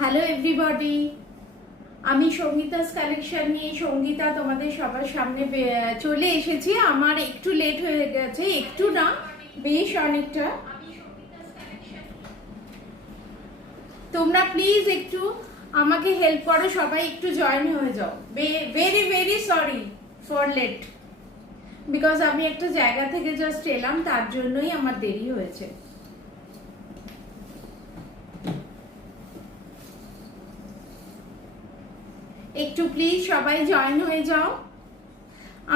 Hello everybody, আমি Sangeeta's collection নিয়ে সঙ্গীতা তোমাদের সবার সামনে চলে এসেছি। আমার একটু লেট হয়ে গেছে, একটু না বেশ অনেকটা। তোমরা প্লিজ একটু আমাকে হেল্প করো, সবাই একটু জয়েন হয়ে যাও। Very very sorry for late, because আমি একটা জায়গা থেকে জাস্ট এলাম, তার জন্যই আমার দেরি হয়েছে। একটু প্লিজ সবাই জয়েন হয়ে যাও।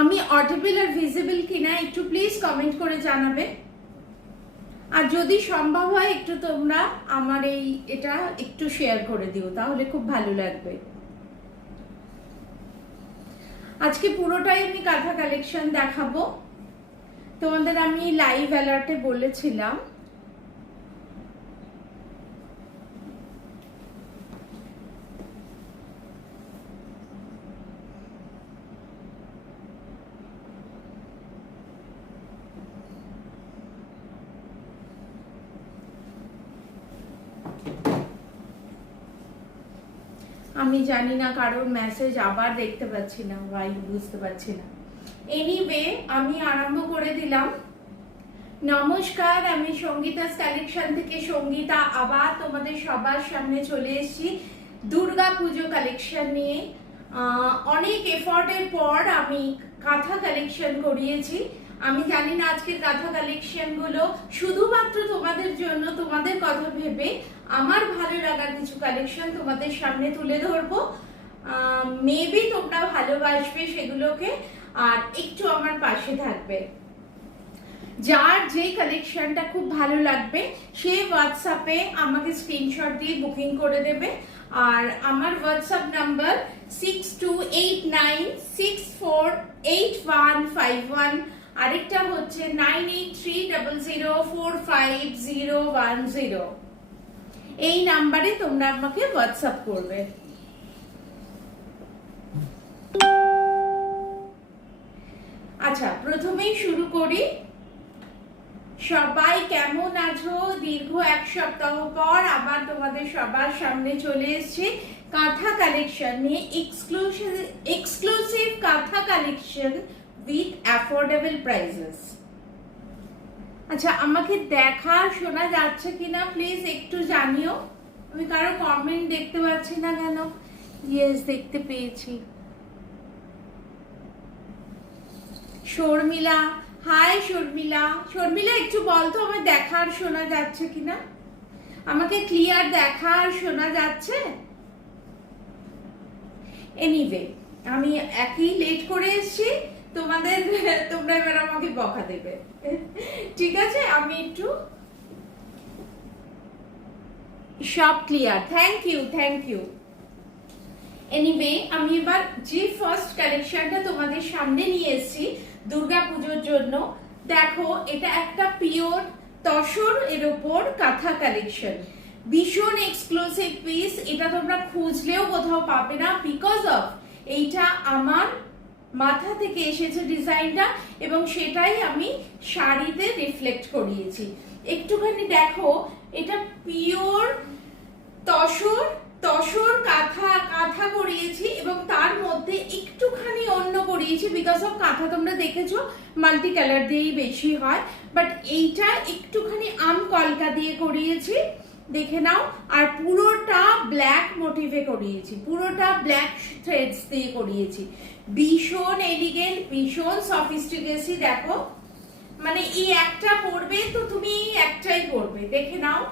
আমি অডিবল আর ভিজিবল কিনা একটু প্লিজ কমেন্ট করে জানাবে। আর যদি সম্ভব হয় একটু তোমরা আমার এটা একটু শেয়ার করে দিও, তাহলে খুব ভালো লাগবে। আজকে পুরোটাই আমি কাঁথা কালেকশন দেখাবো। তোমাদের আমি লাইভ অ্যালার্টে বলেছিলাম। আমি জানি না, কারোর মেসেজ আবার দেখতে পাচ্ছি না, ভাই বুঝতে পারছি না। এনিওয়ে আমি আরম্ভ করে দিলাম। নমস্কার, আমি সঙ্গীতাস কালেকশন থেকে সঙ্গীতা আবার তোমাদের সবার সামনে চলে এসেছি দুর্গা পুজো কালেকশন নিয়ে। অনেক এফর্টের পর আমি কাঁথা কালেকশন করিয়েছি। আমি জানি না আজকের কাঁথা কালেকশন গুলো শুধুমাত্র তোমাদের জন্য, তোমাদের কথা ভেবে আমার ভালো লাগার কিছু কালেকশন তোমাদের সামনে তুলে ধরবো। মেবি তোমরা ভালোবাসবে সেগুলোকে, আর একটু আমার পাশে থাকবে। যার যে কালেকশনটা খুব ভালো লাগবে সে হোয়াটসঅ্যাপে আমাকে স্ক্রিনশট দিয়ে বুকিং করে দেবে। আর আমার হোয়াটসঅ্যাপ নাম্বার 6289648151, আরেকটা হচ্ছে 9830045010। এই নাম্বারে তোমরা আমাকে হোয়াটসঅ্যাপ করবে। আচ্ছা, প্রথমেই শুরু করি। সবাই কেমন আছো? দীর্ঘ এক সপ্তাহ পর আবার তোমাদের সবার সামনে চলে এসেছি কাঁথা কালেকশন নিয়ে। এক্সক্লুসিভ কাঁথা কালেকশন উইথ অ্যাফোর্ডেবল প্রাইসেস। আচ্ছা, আমাকে দেখা শোনা যাচ্ছে কিনা প্লিজ একটু জানিও। আমি কারো কমেন্ট দেখতে পাচ্ছি না কেন। ইয়েস, দেখতে পেয়েছি। শর্মিলা, হাই শর্মিলা। শর্মিলা একটু বলতো আমার দেখা আর শোনা যাচ্ছে কিনা, আমাকে ক্লিয়ার দেখা আর শোনা যাচ্ছে? এনিওয়ে, আমি একই লেট করে এসেছি তোমাদের, তোমরা এবার আমাকে বকা দেবে, ঠিক আছে? আমি একটু সব clear. Thank you, thank you. Anyway, আমি এবার যে ফার্স্ট কালেকশনটা তোমাদের সামনে নিয়ে এসেছি দুর্গা পুজোর জন্য, দেখো এটা একটা পিওর তসর এর উপর কাঁথা কালেকশন। ভীষণ এক্সক্লুসিভ পিস, এটা তোমরা খুঁজলেও কোথাও পাবে না, বিকজ অফ এইটা আমার মাথা থেকে এসেছে ডিজাইনটা, এবং সেটাই আমি শাড়িতে রিফ্লেক্ট করিয়েছি। একটুখানি দেখো, এটা পিওর তসর কাঁথা করিয়েছি, এবং তার মধ্যে একটুখানি অন্য করিয়েছি, বিকজ অফ কাঁথা তোমরা দেখেছো মাল্টি কালার দিয়েই বেশি হয়, বাট এইটা একটুখানি আম কলকা দিয়ে করিয়েছি, দেখে নাও। আর পুরোটা ব্ল্যাক মোটিভে করিয়েছি, পুরোটা ব্ল্যাক থ্রেডস দিয়ে করিয়েছি। ভীষণ এলিগেন্ট, ভীষণ সফিস্টিকেসি। দেখো, মানে এই একটা পরবে তো তুমি একটাই পরবে, দেখে নাও।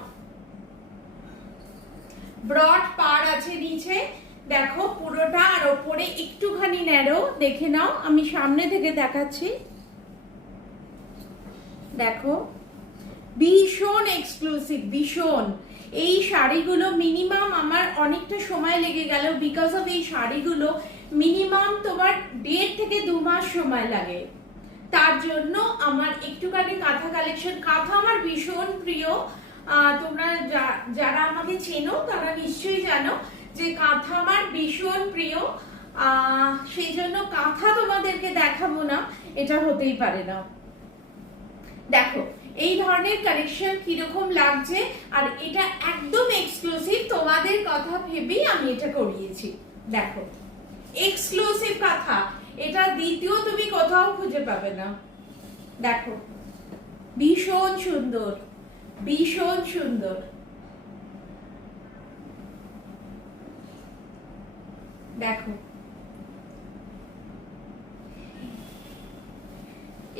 ব্রড পার আছে নিচে, দেখো পুরোটা, আর ওপরে একটুখানি ন্যারো, দেখে নাও। আমি সামনে থেকে দেখাচ্ছি, দেখো ভীষণ এক্সক্লুসিভ, ভীষণ। এই শাড়িগুলো মিনিমাম আমার অনেকটা সময় লেগে গেল, বিকজ অফ এই শাড়িগুলো মিনিমাম তোমার 1.5 থেকে 2 মাস সময় লাগে। তার জন্য আমার একটুখানি কাঁথা কালেকশন, কাঁথা আমার ভীষণ প্রিয়। তোমরা যারা আমাকে চেনো তারা নিশ্চয়ই জানো যে কাঁথা আমার ভীষণ প্রিয়। সেই জন্য কাঁথা তোমাদেরকে দেখাবো না, এটা হতেই পারে না। দেখো, এই ধরনের কালেকশন কিরকম লাগছে, আর এটা একদম এক্সক্লুসিভ, তোমাদের কথা ভেবেই আমি এটা করিয়েছি। দেখো এক্সক্লুসিভ কথা, এটা দ্বিতীয় তুমি কোথাও খুঁজে পাবে না। দেখো ভীষণ সুন্দর, ভীষণ সুন্দর। দেখো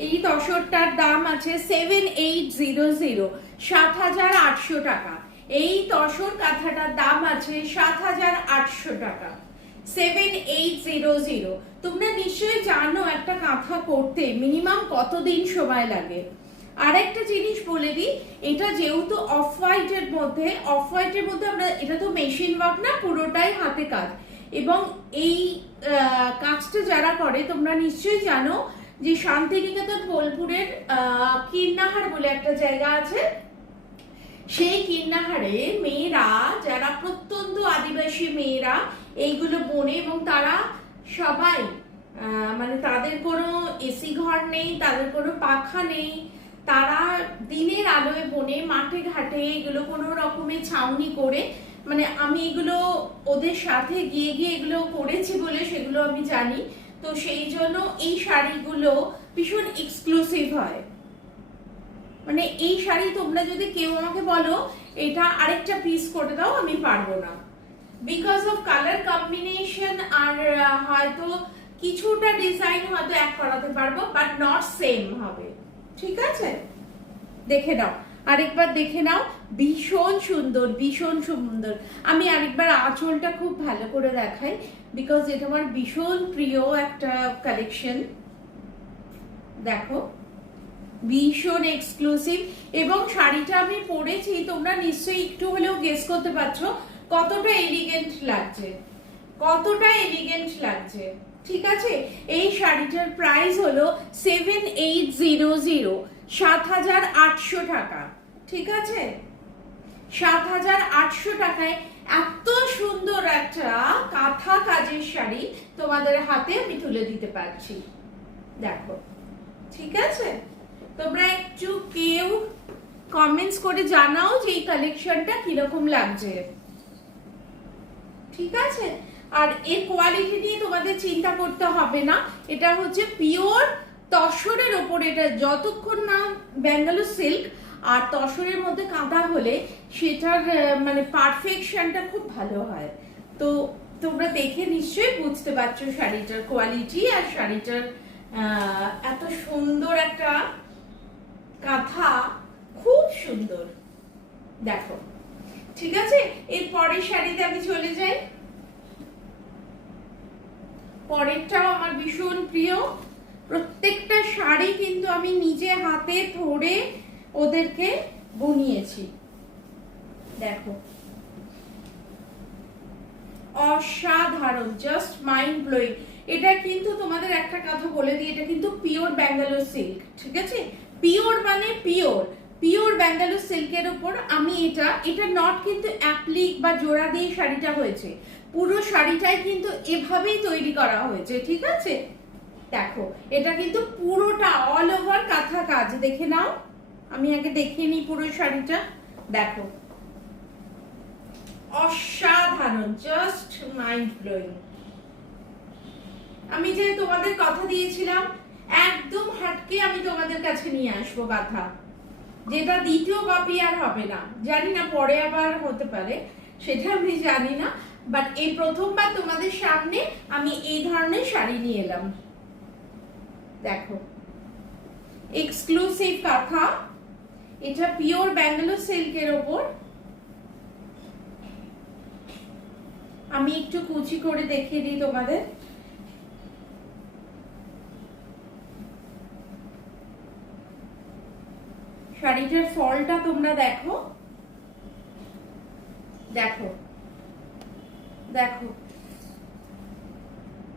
এই তসরটার দাম আছে 7800, 7800 টাকা। এই তসর কাঁথাটার দাম আছে 7800 টাকা, 7800। তোমরা নিশ্চয়ই জানো একটা কাঁথা করতে মিনিমাম কতদিন সময় লাগে। আরেকটা জিনিস বলে দিই, এটা যেহেতু অফ হোয়াইটের মধ্যে, আমরা এটা তো মেশিন ওয়ার্ক না, পুরোটাই হাতে কাজ। এবং এই কাজটা যারা করে তোমরা নিশ্চয়ই জানো যে শান্তিনিকেতন বোলপুরের কীর্ণাহার বলে একটা জায়গা আছে, সেই কীর্ণাহারে মেয়েরা যারা প্রত্যন্ত আদিবাসী মেয়েরা এইগুলো বোনে, এবং তারা সবাই মানে তাদের কোনো এসি ঘর নেই, তাদের কোনো পাখা নেই, তারা দিনের আলোয় বোনে, মাঠে ঘাটে এগুলো কোনো রকমের ছাউনি করে। মানে আমি এগুলো ওদের সাথে গিয়ে গিয়ে এগুলো করেছি বলে সেগুলো আমি জানি। তো সেই জন্য এই শাড়িগুলো ভীষণ এক্সক্লুসিভ হয়। মানে এই শাড়ি তোমরা যদি কেউ আমাকে বলো এটা আরেকটা পিস করে দাও, আমি পারবো না, বিকজ অফ কালার কম্বিনেশন। আর হয়তো কিছুটা ডিজাইন হয়তো এক করাতে পারবো, বাট নট সেম হবে। ঠিক আছে, দেখে নাও, আরেকবার দেখে নাও, ভীষণ সুন্দর, ভীষণ সুন্দর। আমি আরেকবার আঁচলটা খুব ভালো করে দেখাই, বিকজ এটা আমার ভীষণ প্রিয় একটা কালেকশন। দেখো ভীষণ এক্সক্লুসিভ, এবং শাড়িটা আমি পরেছি, তোমরা নিশ্চয়ই একটু হলেও গেস করতে পারছো কতটা এলিগেন্ট লাগছে, কতটা এলিগেন্ট লাগছে। ঠিক আছে, এই শাড়িটার প্রাইস হলো 7800, 7800 টাকা। ঠিক আছে, 7800 টাকায় এত সুন্দর একটা কাঁথা কাজের শাড়ি তোমাদের হাতে আমি তুলে দিতে পারছি। দেখো, ঠিক আছে, তোমরা একটু কেউ কমেন্টস করে জানাও যে এই কালেকশনটা কিরকম লাগছে। ঠিক আছে, আর এর কোয়ালিটি নিয়ে তোমাদের চিন্তা করতে হবে না, এটা হচ্ছে পিওর তসরের ওপর। এটা যতক্ষণ না ব্যাঙ্গালোর সিল্ক আর তসরের মধ্যে কাঁথা হলে সেটার মানে পারফেকশনটা খুব ভালো হয়। তো তোমরা দেখে নিশ্চয়ই বুঝতে পারছো শাড়িটার কোয়ালিটি আর শাড়িটার এত সুন্দর একটা কাঁথা, খুব সুন্দর। দেখো, ঠিক আছে, এর পরের শাড়িতে আমি চলে যাই। পরেরটাও আমার ভীষণ প্রিয়। প্রত্যেকটা শাড়ি কিন্তু আমি নিজে হাতে ধরে ওদেরকে বুনিয়েছি। দেখো অসাধারণ, জাস্ট মাইন্ড ব্লোয়িং। এটা কিন্তু তোমাদের একটা কথা বলে দিই, এটা কিন্তু পিওর ব্যাঙ্গালোর সিল্ক। ঠিক আছে, পিওর মানে পিওর, পিওর ব্যাঙ্গালোর সিল্কের উপর আমি এটা নট কিন্তু অ্যাপ্লিক বা জোড়া দিয়ে শাড়িটা হয়েছে, পুরো শাড়িটাই কিন্তু এভাবেই তৈরি করা হয়েছে। ঠিক আছে, দেখো এটা কিন্তু পুরোটা অল ওভার কাঁথা কাজ। দেখে নাও, আমি আগে দেখিয়ে নিই পুরো শাড়িটা। দেখো অসাধারণ, জাস্ট মাইন্ড ব্লোয়িং। আমি যে তোমাদের কথা দিয়েছিলাম একদম হাটকে আমি তোমাদের কাছে নিয়ে আসবো কথা, যেটা দ্বিতীয় কপি আর হবে না। জানি না পরে আবার হতে পারে, সেটা আমি জানি না, বাট এই প্রথমবার তোমাদের সামনে আমি এই ধরনের শাড়ি নিয়ে এলাম। দেখো এক্সক্লুসিভ কাঁথা, এটা পিওর ব্যাঙ্গালোর সিল্কের ওপর। আমি একটু কুচি করে দেখিয়ে দিই তোমাদের। শাড়িটার ফলটা তোমরা দেখো, দেখো দেখো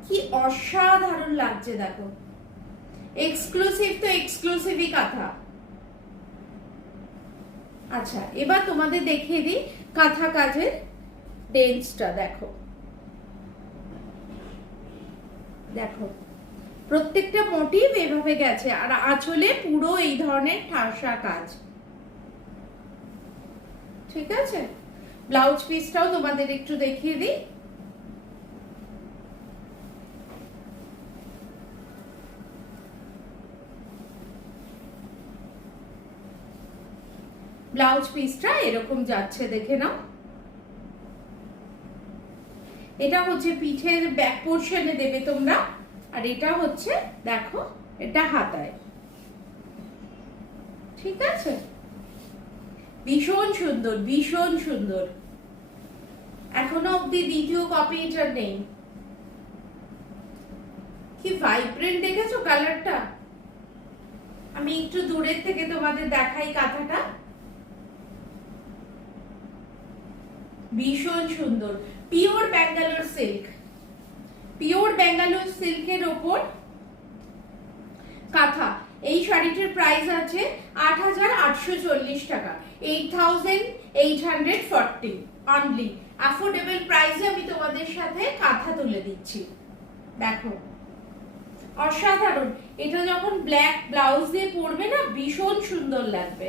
কি অসাধারণ লাগছে। দেখো এক্সক্লুসিভ তো এক্সক্লুসিভই কাঁথা। আচ্ছা, এবার তোমাদের দেখিয়ে দিই কাঁথা কাজের ডেন্সটা। দেখো দেখো প্রত্যেকটা মোটিভ এভাবে গেছে, আর আঁচলে পুরো এই ধরনের ঠাসা কাজ। ঠিক আছে, ব্লাউজ পিসটাও তোমাদের একটু দেখিয়ে দিই। ব্লাউজ পিসটা এরকম যাচ্ছে, দেখে নাও। এটা হচ্ছে পিঠের ব্যাক পোর্শনে দেবে তোমরা, আর এটা হচ্ছে দেখো এটা হাতায়। ঠিক আছে, ভীষণ সুন্দর, ভীষণ সুন্দর। এখনো অব্দি দ্বিতীয় কপি এটা নেই। কি ভাইব্রেন্ট দেখেছো কালারটা? আমি একটু দূরের থেকে তোমাদের দেখাই কাঁথাটা। ভীষণ সুন্দর, pure Bangalore silk, pure Bangalore সিল্কের ওপর কাঁথা। এই শাড়িটির প্রাইস আছে ৮৮৪০ টাকা, ৮৮৪০ অনলি। অ্যাফোর্ডেবল প্রাইসে আমি তোমাদের সাথে কাঁথা তুলে দিচ্ছি। দেখো অসাধারণ, এটা যখন ব্ল্যাক ব্লাউজ দিয়ে পরবে না ভীষণ সুন্দর লাগবে।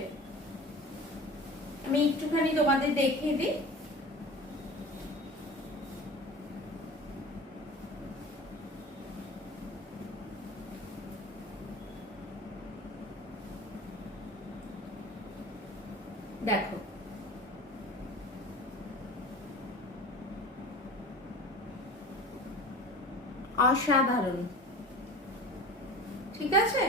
আমি একটুখানি তোমাদের দেখিয়ে দিই। দেখো অসাধারণ। ঠিক আছে,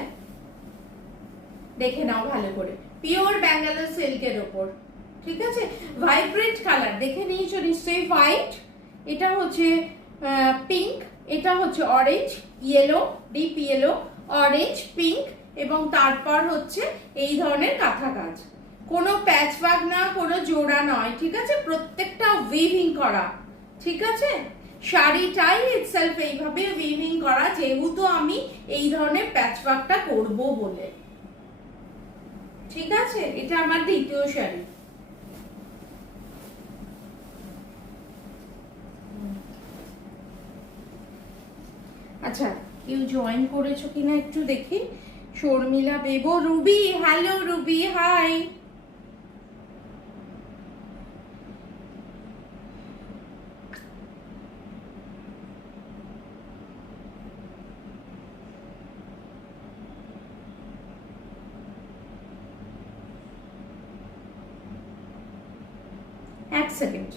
দেখে নাও ভালো করে, পিওর ব্যাঙ্গালোর সিল্কের ওপর। ঠিক আছে, ভাইব্রেন্ট কালার দেখে নিয়েছো নিশ্চয়ই। হোয়াইট, এটা হচ্ছে পিঙ্ক, এটা হচ্ছে orange, yellow, deep yellow, orange, pink, এবং তারপর হচ্ছে এই ধরনের কাঁথা কাজ। কোনো প্যাচ ওয়ার্ক না, কোনো জোড়া নয়। ঠিক আছে, প্রত্যেকটা উইভিং করা। ঠিক আছে, শাড়িটাই ইটসেলফ এইভাবে উইভিং করা, যেহেতু আমি এই ধরনের প্যাচ ওয়ার্কটা করবো বলে। ঠিক আছে, এটা আমার দ্বিতীয় শাড়ি। আচ্ছা, কেউ জয়েন করেছো কিনা একটু দেখি। Sharmila Bebo, Ruby, hello Ruby, hi. এক সেকেন্ড।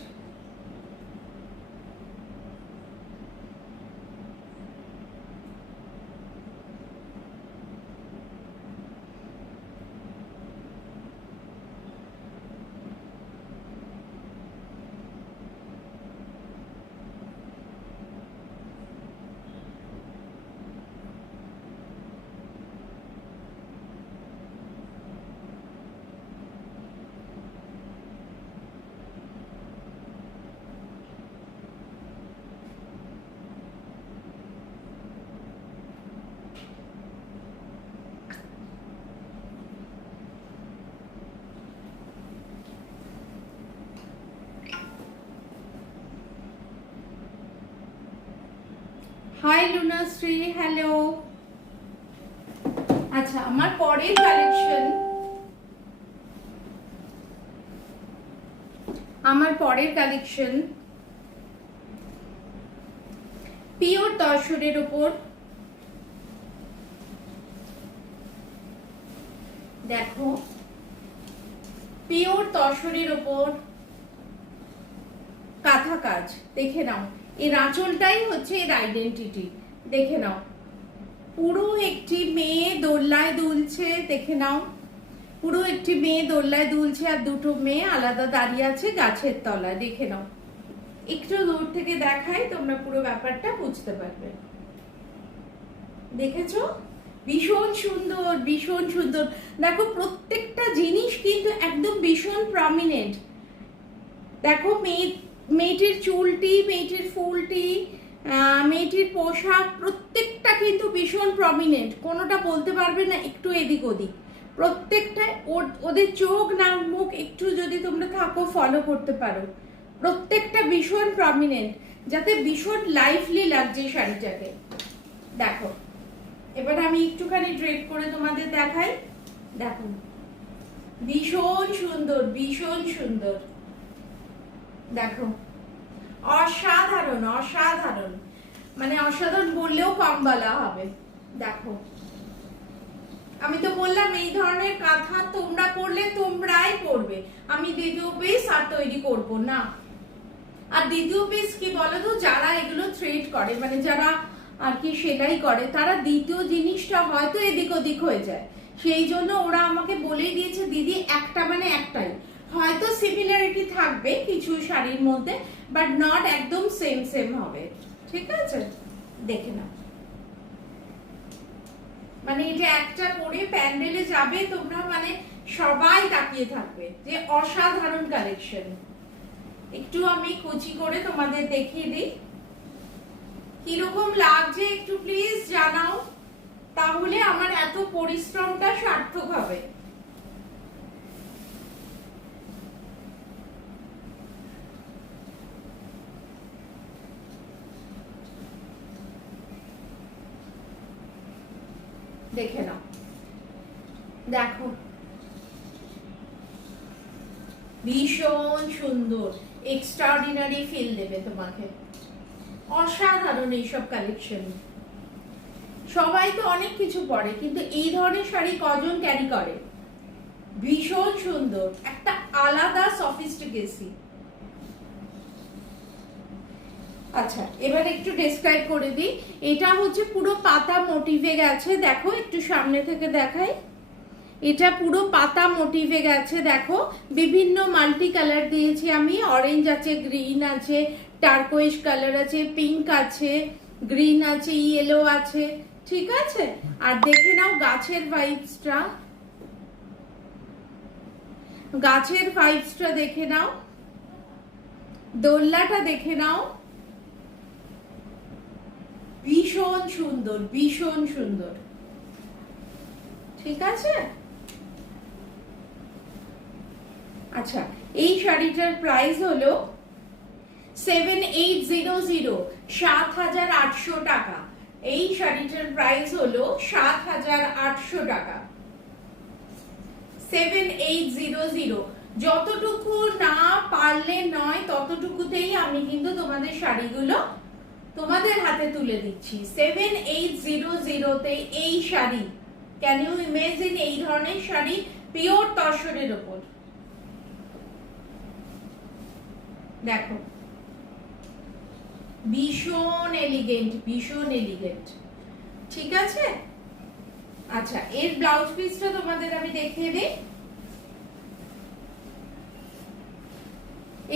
Hi Lunashri, hello. আচ্ছা, আমার পরের কালেকশন, পিওর তসরের উপর। দেখো পিওর তসরের উপর কাঁথা কাজ, দেখে নাও। এর আঁচলটাই হচ্ছে এর আইডেন্টিটি। দেখে নাও, পুরো একটি মেয়ে দোলনায় দুলছে। দেখে নাও, পুরো একটি মেয়ে দোলনায় দুলছে, আর দুটো মেয়ে আলাদা দাঁড়িয়ে আছে গাছের তলায়। দেখে নাও, একটু দূর থেকে দেখাই, তোমরা পুরো ব্যাপারটা বুঝতে পারবে। দেখেছো, ভীষণ সুন্দর, ভীষণ সুন্দর। দেখো প্রত্যেকটা জিনিস কিন্তু একদম ভীষণ প্রমিনেন্ট। দেখো মেয়েটির চুলটি, মেয়েটির ফুলটি, মেয়েটির পোশাক প্রত্যেকটা কিন্তু ভীষণ প্রমিনেন্ট। কোনোটা বলতে পারবে না একটু এদিক ওদিক। প্রত্যেকটা ওদের চোখ, নাক, মুখ একটু যদি তোমরা থাকো ফলো করতে পারো, প্রত্যেকটা ভীষণ প্রমিনেন্ট, যাতে ভীষণ লাইভলি লাগছে শাড়িটাকে। দেখো এবার আমি একটুখানি ড্রেপ করে তোমাদের দেখাই। দেখো ভীষণ সুন্দর, ভীষণ সুন্দর, দেখো অসাধারণ, অসাধারণ, মানে অসাধারণ বললেও কম বলা হবে। দেখো আমি তো বললাম এই ধরনের কাঁথা তোমরা পরলে তোমরাই পরবে, আমি দ্বিতীয় পিস আর তৈরি করব না। আর দ্বিতীয় পিস কি বলতো, যারা এগুলো থ্রেড করে, মানে যারা আর কি সেলাই করে, তারা দ্বিতীয় জিনিসটা হয়তো এদিক ওদিক হয়ে যায়, সেই জন্য ওরা আমাকে বলেই দিয়েছে দিদি একটা মানে একটাই, হয়তো সিমিলারিটি থাকবে কিছু শাড়ির মধ্যে, বাট নট একদম সেম সেম হবে। ঠিক আছে, দেখে নাও। মানে এটা একটা পরে প্যান্ডেলে যাবে তোমরা, মানে সবাই তাকিয়ে থাকবে যে অসাধারণ কালেকশন। একটু আমি কুচি করে তোমাদের দেখিয়ে দিই কিরকম লাগছে, একটু প্লিজ জানাও, তাহলে আমার এত পরিশ্রমটা সার্থক হবে। দেখে নাও, দেখো ভীষণ সুন্দর, এক্সট্রাঅর্ডিনারি ফিল দেবে তোমাকে, অসাধারণ এইসব কালেকশন। সবাই তো অনেক কিছু পরে, কিন্তু এই ধরনের শাড়ি কজন ক্যারি করে? ভীষণ সুন্দর, একটা আলাদা সফিস্টিকেসি। আচ্ছা এবার একটু ডেসক্রাইব করে দিই। এটা হচ্ছে পুরো পাতা মোটিভে গেছে, দেখো একটু সামনে থেকে দেখাই। এটা পুরো পাতা মোটিভে গেছে, দেখো বিভিন্ন মাল্টি কালার দিয়েছি আমি, অরেঞ্জ আছে, গ্রিন আছে, টার্কোয়েজ কালার আছে, পিঙ্ক আছে, গ্রিন আছে, ইয়েলো আছে। ঠিক আছে, আর দেখে নাও গাছের ভাইবসটা, গাছের ভাইবসটা দেখে নাও, দোলনাটা দেখে নাও, ভীষণ সুন্দর, ভীষণ সুন্দর। ঠিক আছে, আচ্ছা এই শাড়িটার প্রাইস হলো 7800, 7800 টাকা। এই শাড়িটার প্রাইস হলো 7800 টাকা, 7800। যতটুকু না পারলে নয় ততটুকুতেই আমি কিন্তু তোমাদের শাড়িগুলো তোমাদের হাতে তুলে দিচ্ছি। 7800 এই শাড়ি, ক্যান ইউ ইমেজিন এই ধরনের শাড়ি পিওর তসরের উপর। দেখো ভীষণ এলিগেন্ট, ভীষণ এলিগেন্ট। ঠিক আছে, আচ্ছা এর ব্লাউজ পিসটা তোমাদের আমি দেখিয়ে দিই।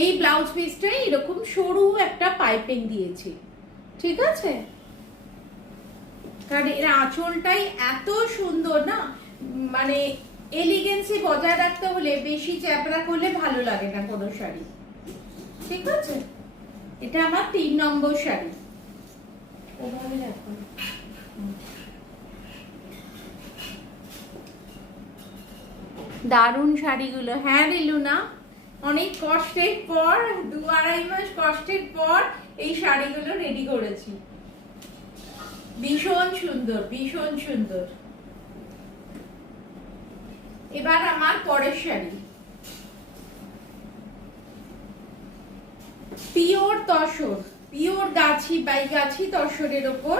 এই ব্লাউজ পিসটাই এরকম সরু একটা পাইপিং দিয়েছি। ঠিক আছে, কারণ এর আঁচলটাই এত সুন্দর না, মানে এলিগেন্সি বজায় রাখতে হলে বেশি চ্যাপড়া করলে ভালো লাগে না কোনো শাড়ি। ঠিক আছে, এটা আমার 3 নম্বর শাড়ি। ওভাবে রাখো, দারুণ শাড়িগুলো। হ্যাঁ রিলু না, অনেক কষ্টের পর, 2-2.5 মাস কষ্টের পর এই শাড়িগুলো রেডি করেছি। ভীষণ সুন্দর, ভীষণ সুন্দর। এবার আমার পরের sari, pure tussar, pure Gachhi by গাছি তসরের ওপর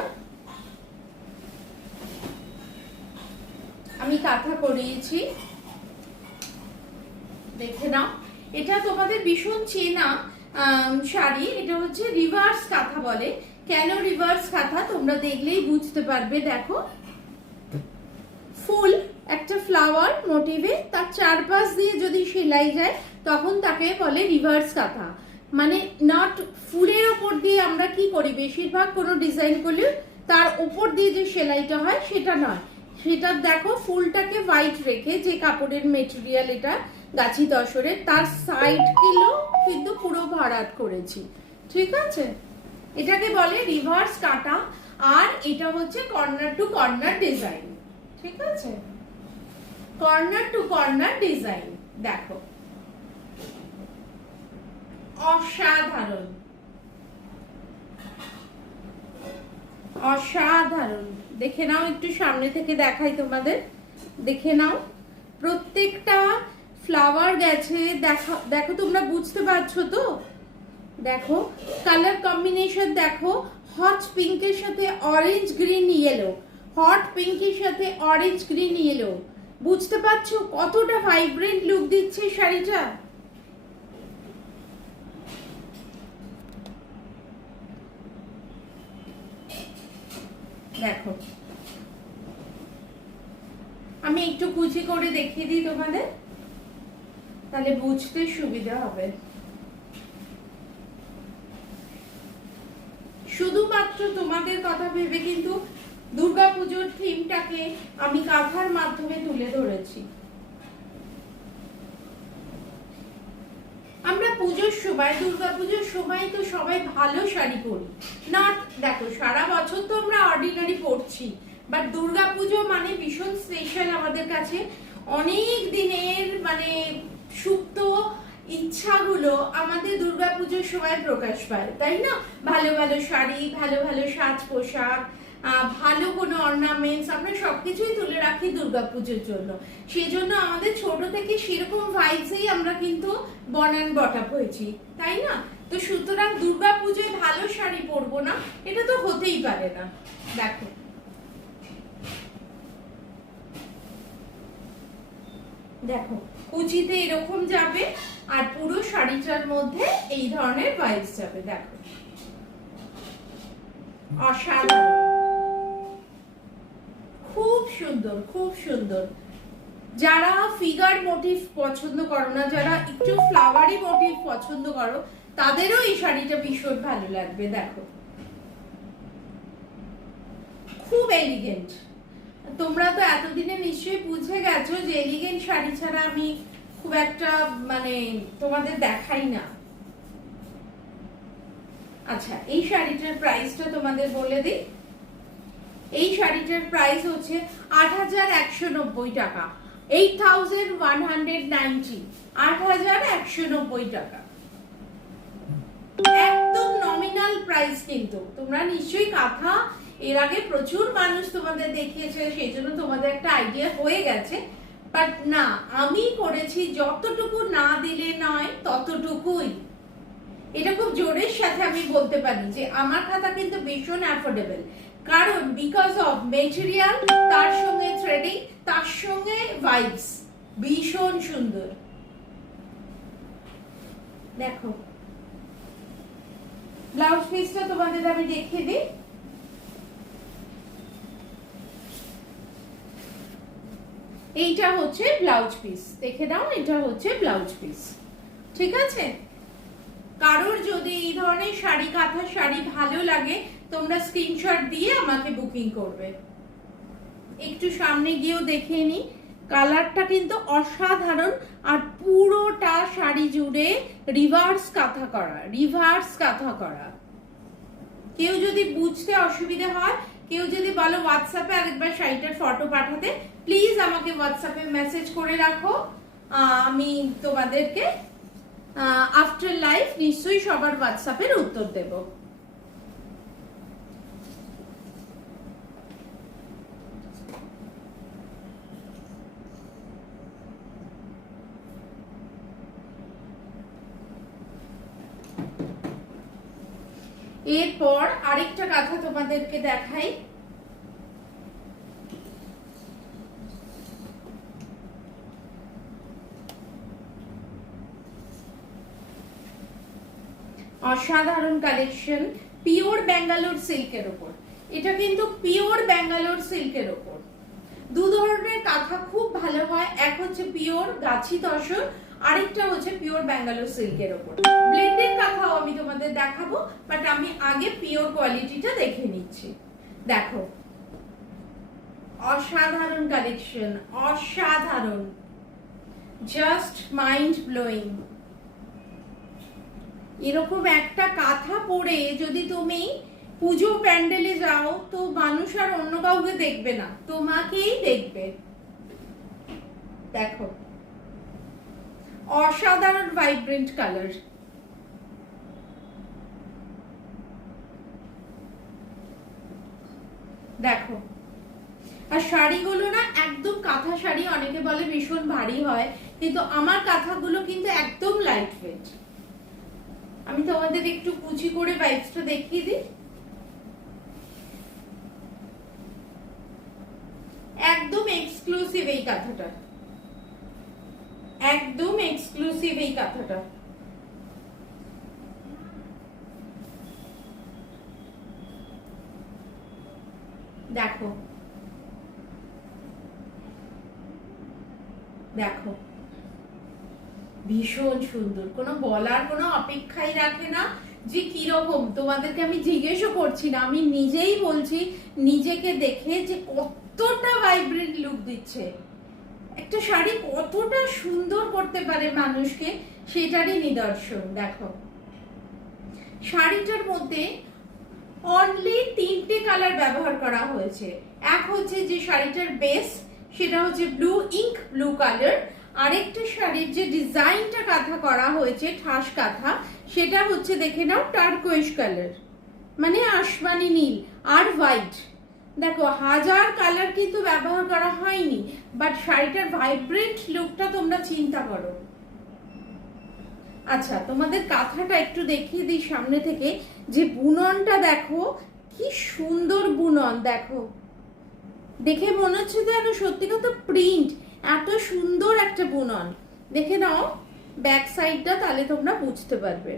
আমি কাঁথা করিয়েছি। দেখে নাও, এটা তোমাদের ভীষণ চেনা শাড়ি। এটা হচ্ছে রিভার্স কাঁথা বলে। কেন রিভার্স কাঁথা তোমরা দেখলেই বুঝতে পারবে। দেখো ফুল, একটা ফ্লাওয়ার মোটিভে, তার চারপাশ দিয়ে যদি সেলাই যায় তখন তাকে বলে রিভার্স কাঁথা। মানে নট ফুলের ওপর দিয়ে আমরা কি করি বেশিরভাগ কোনো ডিজাইন করলে তার উপর দিয়ে যে সেলাইটা হয় সেটা নয়, সেটা দেখো ফুলটাকে হোয়াইট রেখে, যে কাপড়ের মেটেরিয়াল এটা গাছি তসরের, তার সাইড গুলো কিন্তু পুরো ভরাট করেছি। ঠিক আছে, এটাকে বলে রিভার্স কাটা। আর এটা হচ্ছে কর্নার টু কর্নার ডিজাইন। ঠিক আছে, কর্নার টু কর্নার ডিজাইন। দেখো অসাধারণ, অসাধারণ, দেখে নাও, একটু সামনে থেকে দেখাই তোমাদের, দেখে নাও প্রত্যেকটা ফ্লাওয়ার গেছে। দেখো দেখো, তোমরা বুঝতে পারছো তো? দেখো কালার কম্বিনেশন দেখো, হট পিঙ্কের সাথে অরেঞ্জ গ্রিন ইয়েলো, হট পিঙ্কের সাথে অরেঞ্জ গ্রিন ইয়েলো। বুঝতে পারছো কতটা ভাইব্রেন্ট লুক দিচ্ছে শাড়িটা? দেখো আমি একটু কুচি করে দেখিয়ে দিই তোমাদের, তাহলে বুঝতে সুবিধা হবে। শুধুমাত্র তোমাদের কথা ভেবে কিন্তু দুর্গাপুজোর থিমটাকে আমি কাঁথার মাধ্যমে তুলে ধরেছি। আমরা পুজোর সময়, দুর্গাপুজোর সময় তো সবাই ভালো শাড়ি পরি না। দেখো সারা বছর তো আমরা অর্ডিনারি পরছি, বাট দুর্গাপুজো মানে ভীষণ স্পেশাল আমাদের কাছে। অনেক দিনের মানে সুপ্ত ইচ্ছাগুলো আমাদের দুর্গাপুজোর সময় প্রকাশ পায়, তাই না? ভালো ভালো শাড়ি, ভালো ভালো সাজ পোশাক, ভালো কোনো অর্নামেন্টস, আমরা সবকিছুই তুলে রাখি দুর্গাপুজোর জন্য। সেই জন্য আমাদের ছোট থেকে সেরকম ভাইবসেই আমরা কিন্তু বনান বটাপ হয়েছি, তাই না? তো সুতরাং দুর্গাপুজোয় ভালো শাড়ি পরবো না, এটা তো হতেই পারে না। দেখো দেখো কুচিতে এরকম যাবে, আর পুরো শাড়িটার মধ্যে এই ধরনের ভাইবস যাবে। দেখো অসাধারণ, খুব সুন্দর, খুব সুন্দর। যারা ফিগার মোটিভ পছন্দ করো না, যারা একটু ফ্লাওয়ারি মোটিভ পছন্দ করো, তাদেরও এই শাড়িটা ভীষণ ভালো লাগবে। দেখো খুব এলিগেন্ট। তোমরা তো এতদিনে নিশ্চয়ই বুঝে গেছো যে এলিগেন্ট শাড়ি ছাড়া আমি খুব একটা মানে তোমাদের দেখাই না। আচ্ছা, এই শাড়িটার প্রাইসটা তোমাদের বলে দিই। এই শাড়িটার প্রাইস হচ্ছে ৮,১৯০ টাকা, 8,190, ৮,১৯০ টাকা। একদম নমিনাল প্রাইস। কিন্তু তোমরা নিশ্চয়ই কাঁথা এর আগে প্রচুর মানুষ তোমাদের দেখিয়েছে, সেই জন্য তোমাদের একটা আইডিয়া হয়ে গেছে। বাট না, আমি করেছি যতটুকু না দিলে নয় ততটুকুই। এটা খুব জোরের সাথে আমি বলতে পারি যে আমার খাতা কিন্তু ভীষণ অ্যাফোর্ডেবল, কারণ বিকজ অফ মেটেরিয়াল, তার সঙ্গে থ্রেডিং, তার সঙ্গে ভাইবস ভীষণ সুন্দর। দেখো ব্লাউজ পিসটা তোমাদের আমি দেখিয়ে দিই। এইটা হচ্ছে ব্লাউজ পিস, দেখে দাও, এটা হচ্ছে ব্লাউজ পিস। ঠিক আছে? কারোর যদি এই ধরনের শাড়ি, কাঁথা শাড়ি ভালো লাগে, তোমরা স্ক্রিনশট দিয়ে আমাকে বুকিং করবে। একটু সামনে গিয়েও দেখিয়ে নি, কালারটা কিন্তু অসাধারণ। আর পুরোটা শাড়ি জুড়ে রিভার্স কাঁথা করা, রিভার্স কাঁথা করা। কেউ যদি বুঝতে অসুবিধা হয়, কেউ যদি বলো হোয়াটসঅ্যাপে আরেকবার শাড়িটার ফটো পাঠাতে, প্লিজ আমাকে হোয়াটসঅ্যাপে মেসেজ করে রাখো। আমি তোমাদেরকে আফটার লাইভ নিশ্চয়ই সবার হোয়াটসঅ্যাপের উত্তর দেব। এরপর আরেকটা কথা তোমাদেরকে দেখাই। অসাধারণ কালেকশন, পিওর ব্যাঙ্গালোর সিল্কের উপর। এটা কিন্তু পিওর ব্যাঙ্গালোর সিল্কের উপর। দু ধরনের কাঁথা খুব ভালো হয়, এক হচ্ছে পিওর গাছি তসর, আরেকটা হচ্ছে পিওর ব্যাঙ্গালোর সিল্কের উপর। ব্লেন্ডেড কাঁথাও আমি তোমাদের দেখাবো, বাট আমি আগে পিওর কোয়ালিটিটা দেখে নিচ্ছি। দেখো অসাধারণ কালেকশন, অসাধারণ, জাস্ট মাইন্ড ব্লোয়িং। এরকম একটা কাঁথা পরে যদি তুমি পুজো প্যান্ডেলে যাও, তো মানুষ আর অন্য কাউকে দেখবে না, তোমাকেই দেখবে। দেখো অসাধারণ ভাইব্রেন্ট কালার। দেখো আর শাড়িগুলো না একদম কাঁথা শাড়ি, অনেকে বলে ভীষণ ভারী হয়, কিন্তু আমার কাঁথাগুলো কিন্তু একদম লাইট ওয়েট। আমি তোমাদের একটু কুচি করে ভাইবসটা দেখিয়ে দিই। একদম এক্সক্লুসিভ এই কাঁথাটা, একদম এক্সক্লুসিভ এই কাঁথাটা। দেখো দেখো ভীষণ সুন্দর, কোনো বলার কোনো অপেক্ষাই রাখে না যে কিরকম। তোমাদেরকে আমি জিজ্ঞেসও করছি না, আমি নিজেই বলছি নিজেকে দেখে যে কতটা ভাইব্রেন্ট লুক দিচ্ছে। একটা শাড়ি কতটা সুন্দর করতে পারে মানুষকে, সেটারই নিদর্শন। দেখো শাড়িটার মধ্যে অনলি 3টে কালার ব্যবহার করা হয়েছে। এক হচ্ছে যে শাড়িটার বেস, সেটা হচ্ছে ব্লু ইঙ্ক ব্লু কালার। আরেকটা শাড়ির যে ডিজাইনটা কাঁথা করা হয়েছে ঠাস কাঁথা, সেটা হচ্ছে দেখে নাও টার্কোয়েশ কালার, মানে আসমানি নীল আর হোয়াইট। দেখো হাজার কালার কিন্তু ব্যবহার করা হয়নি, বাট শাড়িটার ভাইব্রেন্ট লুকটা তোমরা চিন্তা করো। আচ্ছা তোমাদের কাঁথাটা একটু দেখিয়ে দিই সামনে থেকে, যে বুননটা দেখো কি সুন্দর বুনন। দেখো দেখে মনে হচ্ছে যেন সত্যি কথা প্রিন্ট, এত সুন্দর একটা বুনন। দেখে নাও ব্যাক সাইডটা, তাহলে তোমরা বুঝতে পারবে।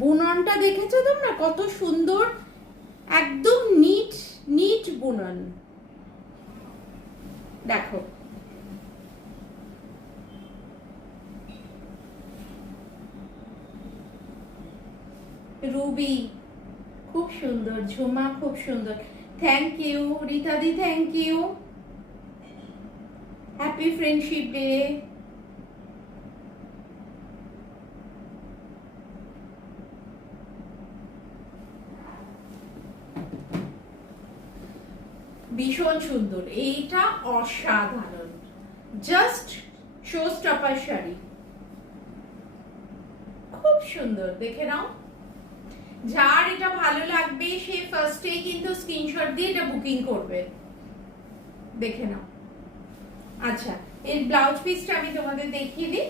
বুননটা দেখেছো তোমরা কত সুন্দর, একদম নিট নিট বুনন। দেখো রুবি খুব সুন্দর, ঝুমা খুব সুন্দর, থ্যাংক ইউ রীতাদি, thank you, happy friendship day. ভীষণ সুন্দর, এইটা অসাধারণ, জাস্ট শো স্টপার শাড়ি, খুব সুন্দর। দেখে নাও, যার এটা ভালো লাগবে সে ফার্স্টে কিন্তু স্ক্রিনশট দিয়ে এটা বুকিং করবে। দেখে নাও। আচ্ছা এর ব্লাউজ পিসটা আমি তোমাদের দেখিয়ে দিই।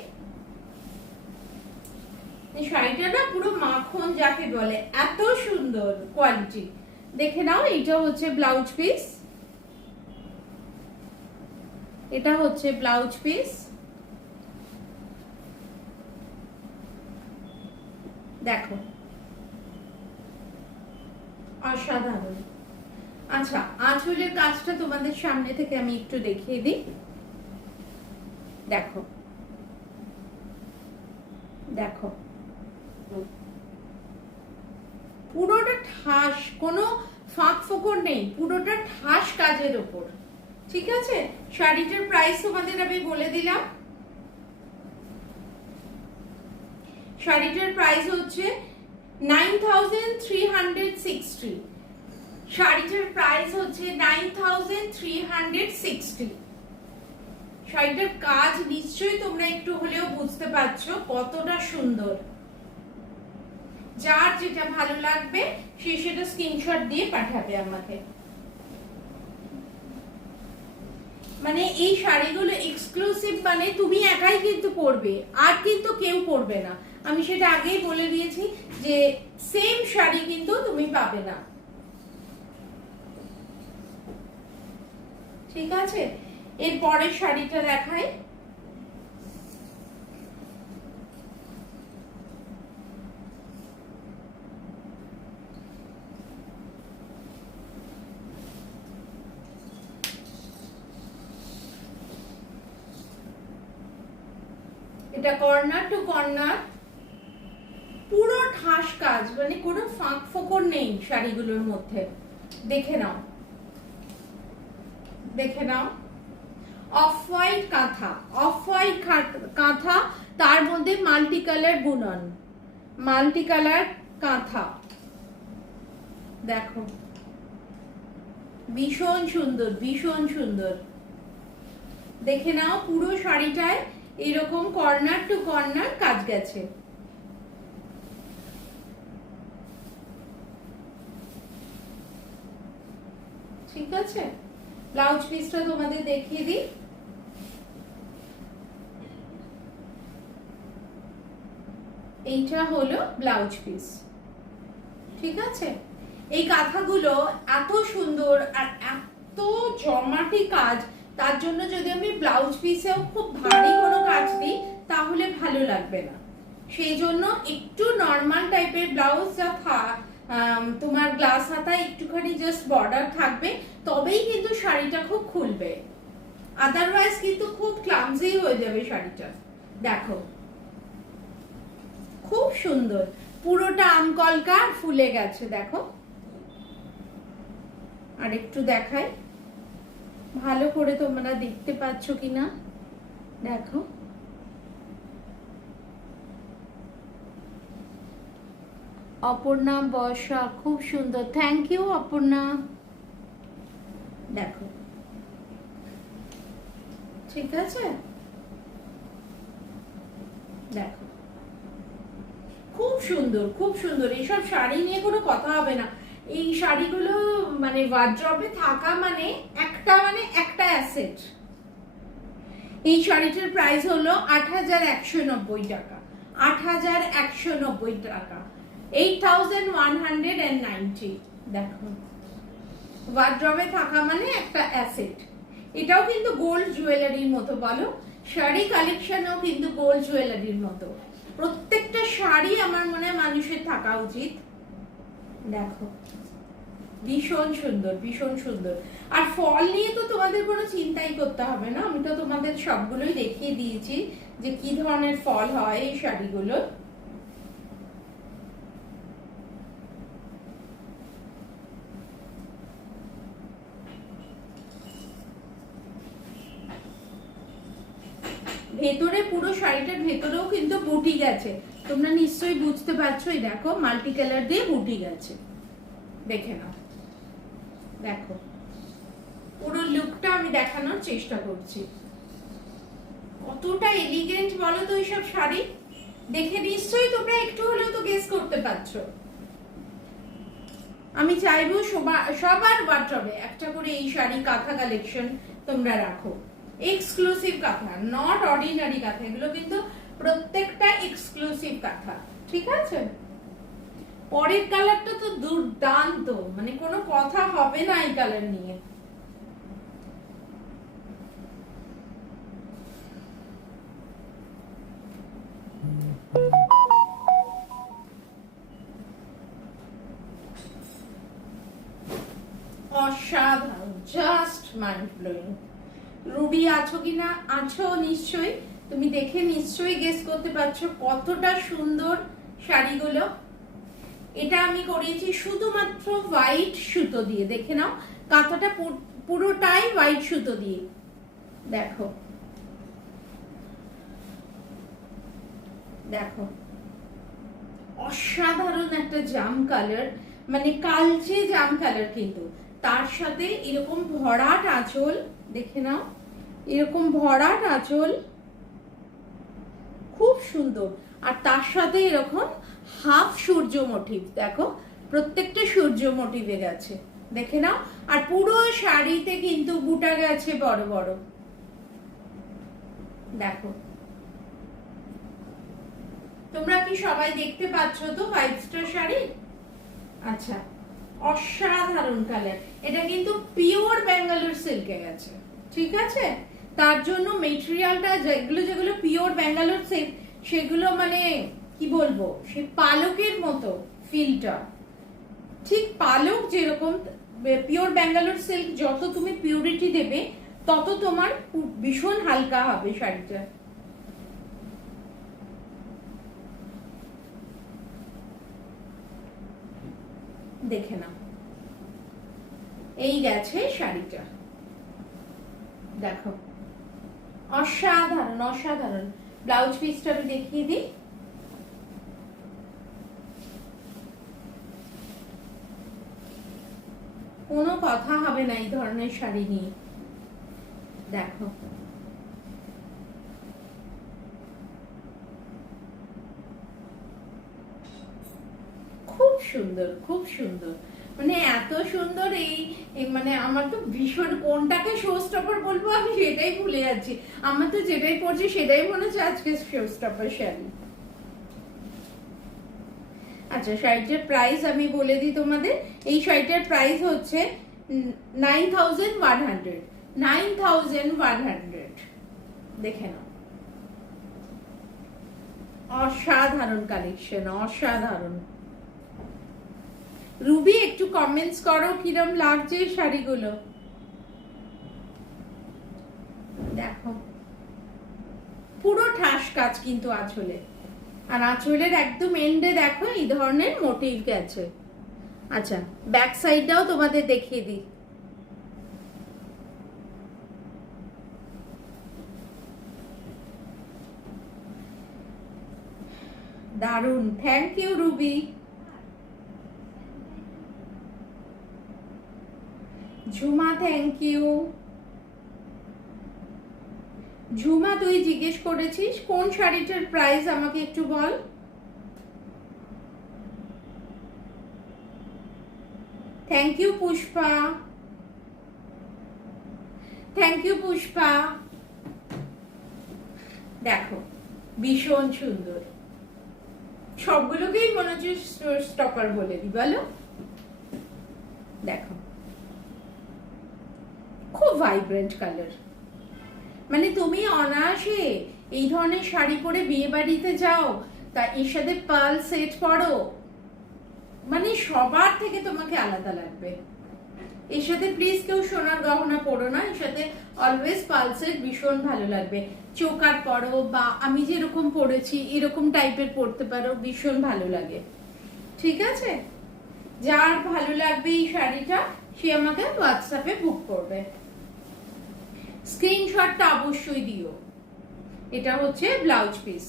এই শাড়িটা না পুরো মাখন যাকে বলে, এত সুন্দর কোয়ালিটি। দেখে নাও, এটা হচ্ছে ব্লাউজ পিস, এটা হচ্ছে ব্লাউজ পিস। দেখো অসাধারণ। আচ্ছা আঁচলের কাজটা তোমাদের সামনে থেকে আমি একটু দেখিয়ে দিই। দেখো দেখো পুরোটা ঠাস, কোনো ফাঁক ফোকর নেই, পুরোটা ঠাস কাজের ওপর। ঠিক আছে, শাড়িটার প্রাইস তোমাদের আমি বলে দিলাম। শাড়িটার প্রাইস হচ্ছে 9360। শাড়িটার প্রাইস হচ্ছে 9360। শাড়িটার কাজ নিশ্চয়ই তোমরা একটু হলেও বুঝতে পারছো কতটা সুন্দর। যার যেটা ভালো লাগবে সে সেটা স্ক্রিনশট দিয়ে পাঠাবে আমাকে। মানে এই শাড়িগুলো এক্সক্লুসিভ, মানে তুমি একাই কিন্তু পরবে, আর কিন্তু কেউ পরবে না। আমি সেটা আগেই বলে দিয়েছি যে সেম শাড়ি কিন্তু তুমি পাবে না। ঠিক আছে, এর পরের শাড়িটা দেখাই। এটা কর্নার টু কর্নার, পুরো ঠাস কাজ, মানে কোনো ফাঁক ফোকর নেই শাড়িগুলোর মধ্যে। দেখে নাও, দেখে নাও, অফ হোয়াইট কাঁথা, অফ হোয়াইট কাঁথা, তার মধ্যে মাল্টি কালার বুনন, মাল্টি কালার কাঁথা। দেখো ভীষণ সুন্দর, ভীষণ সুন্দর। দেখে নাও পুরো শাড়িটায় এরকম কর্নার টু কর্নার কাজ গেছে। ঠিক ঠিক আছে? ব্লাউজ পিসটা তোমাদের দেখিয়ে দিই। এইটা হলো ব্লাউজ পিস, ঠিক আছে? এই কাঁথাগুলো এত সুন্দর আর এত জমাটি কাজ, তার জন্য যদি আমি ব্লাউজ পিসেও খুব ভারী কোনো কাজ দিই তাহলে ভালো লাগবে না। সেই জন্য একটু নর্মাল টাইপের ব্লাউজ যা তোমার গ্লাস হাতায় একটুখানি জাস্ট বর্ডার থাকবে, তবেই কিন্তু শাড়িটা খুব খুলবে, আদারওয়াইজ কিন্তু খুব ক্লামজি হয়ে যাবে শাড়িটা। দেখো খুব সুন্দর, পুরোটা আমকলকা ফুলে গেছে। দেখো আর একটু দেখাই ভালো করে, তোমরা দেখতে পাচ্ছ কিনা দেখো। অপর্ণা বর্ষা, খুব সুন্দর, থ্যাংক ইউ অপর্ণা। দেখো ঠিক আছে, দেখো খুব সুন্দর, খুব সুন্দর। এইসব শাড়ি নিয়ে কোনো কথা হবে না। এই শাড়িগুলো মানে ওয়ার্ড্রবে থাকা মানে একটা অ্যাসেট। এই শাড়িটার প্রাইস হলো ৮,১৯০ টাকা, ৮,১৯০ টাকা, 8,190। দেখো ওয়ার্ড্রবে থাকা মানে একটা অ্যাসেট। এটাও কিন্তু গোল্ড জুয়েলারির মতো, বলো শাড়ি কালেকশনও কিন্তু গোল্ড জুয়েলারির মতো। প্রত্যেকটা শাড়ি আমার মনে হয় মানুষের থাকা উচিত। দেখো ভীষণ সুন্দর, ভীষণ সুন্দর। আর ফল নিয়ে তো তোমাদের কোনো চিন্তাই করতে হবে না, আমি তো তোমাদের সবগুলোই দেখিয়ে দিয়েছি যে কি ধরনের ফল হয় এই শাড়িগুলো। ভেতরে পুরো শাড়িটার ভেতরেও কিন্তু বুটি গেছে, তোমরা নিশ্চয়ই বুঝতে পারছো। এই দেখো মাল্টি কালার দিয়ে বুটি গেছে, দেখে নাও। দেখো পুরো লুকটা আমি দেখানোর চেষ্টা করছি, কতটা এলিগেন্ট বলো তো এইসব শাড়ি। দেখে নিশ্চয়ই তোমরা একটু হলেও তো গেস করতে পারছো। আমি চাইবো সবার ওয়ার্ড্রবে একটা করে এই শাড়ি কাঁথা কালেকশন তোমরা রাখো। এক্সক্লুসিভ কাঁথা, নট অর্ডিনারি কাঁথা, এগুলো কিন্তু প্রত্যেকটা এক্সক্লুসিভ কাঁথা, ঠিক আছে? পরের কালারটা তো দুর্দান্ত, মানে কোনো কথা হবে না এই কালার নিয়ে। অসাধারণ, জাস্ট মাইন্ড ব্লোয়িং। রুবি আছো কিনা? আছো নিশ্চয়ই, তুমি দেখে নিশ্চয়ই গেস করতে পারছো কতটা সুন্দর শাড়িগুলো। এটা আমি করেছি শুধুমাত্র হোয়াইট সুতো দিয়ে, দেখে নাও কাঁথাটা পুরোটাই হোয়াইট সুতো দিয়ে। দেখো দেখো অসাধারণ একটা জাম কালার, মানে কালচে জাম কালার, কিন্তু তার সাথে এরকম ভরাট আঁচল, দেখে নাও এরকম ভরাট আঁচল, খুব সুন্দর। আর তার সাথে এরকম হাফ সূর্য মোটিভ, দেখো প্রত্যেকটা সূর্য মোটিভে গেছে, দেখে নাও। আর পুরো শাড়িতে কিন্তু বুটা গেছে বড় বড়, দেখো। তোমরা কি সবাই দেখতে পাচ্ছ তো 5 স্টার শাড়ি? আচ্ছা, অসাধারণ কালার। এটা কিন্তু পিওর ব্যাঙ্গালোর সিল্কে গেছে, ঠিক আছে? তার জন্য মেটেরিয়ালটা যেগুলো যেগুলো পিওর ব্যাঙ্গালোর সিল্ক, সেগুলো মানে কি বলবো, সে পালকের মতো ফিলটা, ঠিক পালক যেরকম। পিওর ব্যাঙ্গালোর সিল্ক যত তুমি পিউরিটি দেবে তত তোমার ভীষণ হালকা হবে শাড়িটা। দেখে নাও এই গেছে শাড়িটা, দেখো অসাধারণ, অসাধারণ। ব্লাউজ পিসটা আমি দেখিয়ে দিই। কোনো কথা হবে না এই ধরনের শাড়ি নিয়ে। দেখো খুব সুন্দর, খুব সুন্দর। মানে এত সুন্দর মানে আমার তো ভীষণ, কোনটাকে শো স্টপার বলবো আমি সেটাই ভুলে যাচ্ছি। আমার তো যেটাই পড়ছি সেটাই মনে হচ্ছে আজকে শো স্টপার শাড়ি। আচ্ছা, শাড়িটার প্রাইস আমি বলে দিই তোমাদের। এই শাড়িটার প্রাইস হচ্ছে 9100। 9100 দেখে নাও। অসাধারণ কালেকশন, অসাধারণ। রুবি একটু কমেন্টস করো কিরম লাগছে শাড়িগুলো। দেখো পুরো ঠাস কাজ কিন্তু আঁচলে, আর আঁচলের একদম এন্ডে দেখো এই ধরনের মোটিভ গেছে। আচ্ছা, ব্যাক সাইডটাও তোমাদের দেখিয়ে দিই। দারুন, thank you Ruby. Jhuma thank you. Jhuma তুই জিজ্ঞেস করেছিস কোন শাড়িটার প্রাইস আমাকে একটু বল। Thank you Pushpa, thank you Pushpa. দেখো ভীষণ সুন্দর, সবগুলোকেই মনে হচ্ছে স্টপার বলে দি, বলো। দেখো খুব ভাইব্রেন্ট কালার, মানে তুমি অনায়াসে এই ধরনের শাড়ি পরে বিয়ে বাড়িতে যাও, তা এর সাথে পার্ল সেট পরো, মানে সবার থেকে তোমাকে আলাদা লাগবে। এর সাথে প্লিজ কেউ সোনার গহনা পরো না, এর সাথে অলওয়েজ পার্ল সেট ভীষণ ভালো লাগবে। চোকার পরো বা আমি যেরকম পরেছি এরকম টাইপের পরতে পারো, ভীষণ ভালো লাগে। ঠিক আছে, যার ভালো লাগবে এই শাড়িটা সে আমাকে হোয়াটসঅ্যাপে বুক করবে। স্ক্রিনশটটা অবশ্যই দিও। এটা হচ্ছে ব্লাউজ পিস।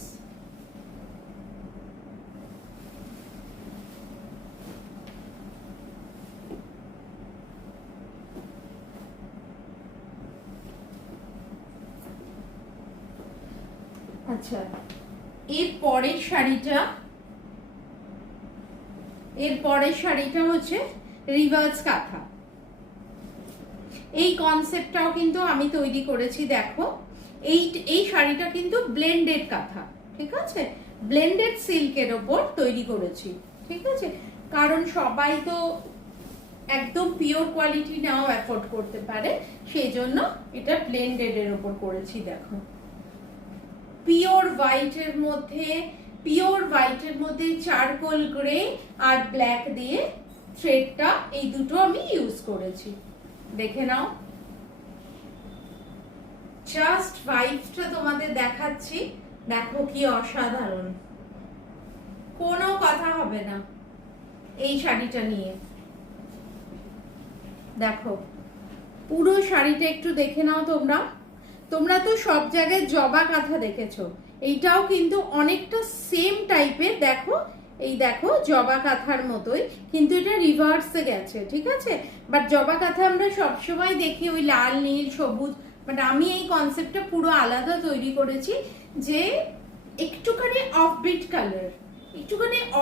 আচ্ছা, এর পরের শাড়িটা হচ্ছে রিভার্স কাঁথা। এই কনসেপ্টটাও কিন্তু আমি তৈরি করেছি। দেখো এই শাড়িটা কিন্তু ব্লেন্ডেড কাঁথা, ঠিক আছে, ব্লেন্ডেড সিল্কের ওপর তৈরি করেছি। ঠিক আছে, কারণ সবাই তো একদম পিওর কোয়ালিটি নাও অ্যাফোর্ড করতে পারে, সেই জন্য এটা ব্লেন্ডেড এর ওপর করেছি। দেখো পিওর হোয়াইটের মধ্যে চারকোল গ্রে আর ব্ল্যাক দিয়ে থ্রেডটা, এই দুটো আমি ইউজ করেছি। দেখে নাও, জাস্ট ভাইবসটা তোমাদের দেখাচ্ছি। দেখো কি অসাধারণ, কোনো কথা হবে না এই শাড়িটা নিয়ে। দেখো পুরো শাড়িটা একটু দেখে নাও তোমরা তো সব জায়গায় জবা কাঁথা দেখেছো, এইটাও কিন্তু অনেকটা সেম টাইপের। দেখো এই দেখো জবা কাঁথার মতোই, কিন্তু এটা রিভার্সে গেছে। ঠিক আছে, বাট জবা কাঁথা আমরা সবসময় দেখি ওই লাল নীল সবুজ, বাট আমি এই কনসেপ্টটা পুরো আলাদা তৈরি করেছি, যে একটুখানি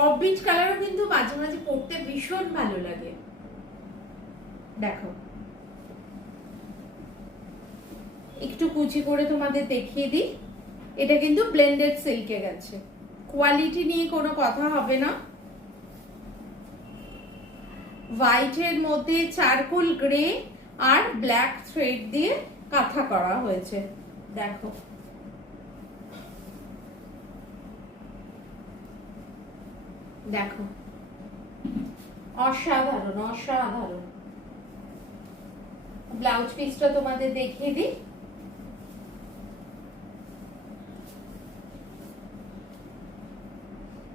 অফবিট কালারও কিন্তু মাঝে মাঝে পরতে ভীষণ ভালো লাগে। দেখো একটু কুচি করে তোমাদের দেখিয়ে দিই, এটা কিন্তু ব্লেন্ডেড সিল্কে গেছে, কোয়ালিটি নিয়ে কোনো কথা হবে না। হোয়াইটের মধ্যে চারকোল গ্রে আর ব্ল্যাক থ্রেড দিয়ে কাঁথা করা হয়েছে। দেখো দেখো অসাধারণ, অসাধারণ। ব্লাউজ পিসটা তোমাদের দেখিয়ে দিই।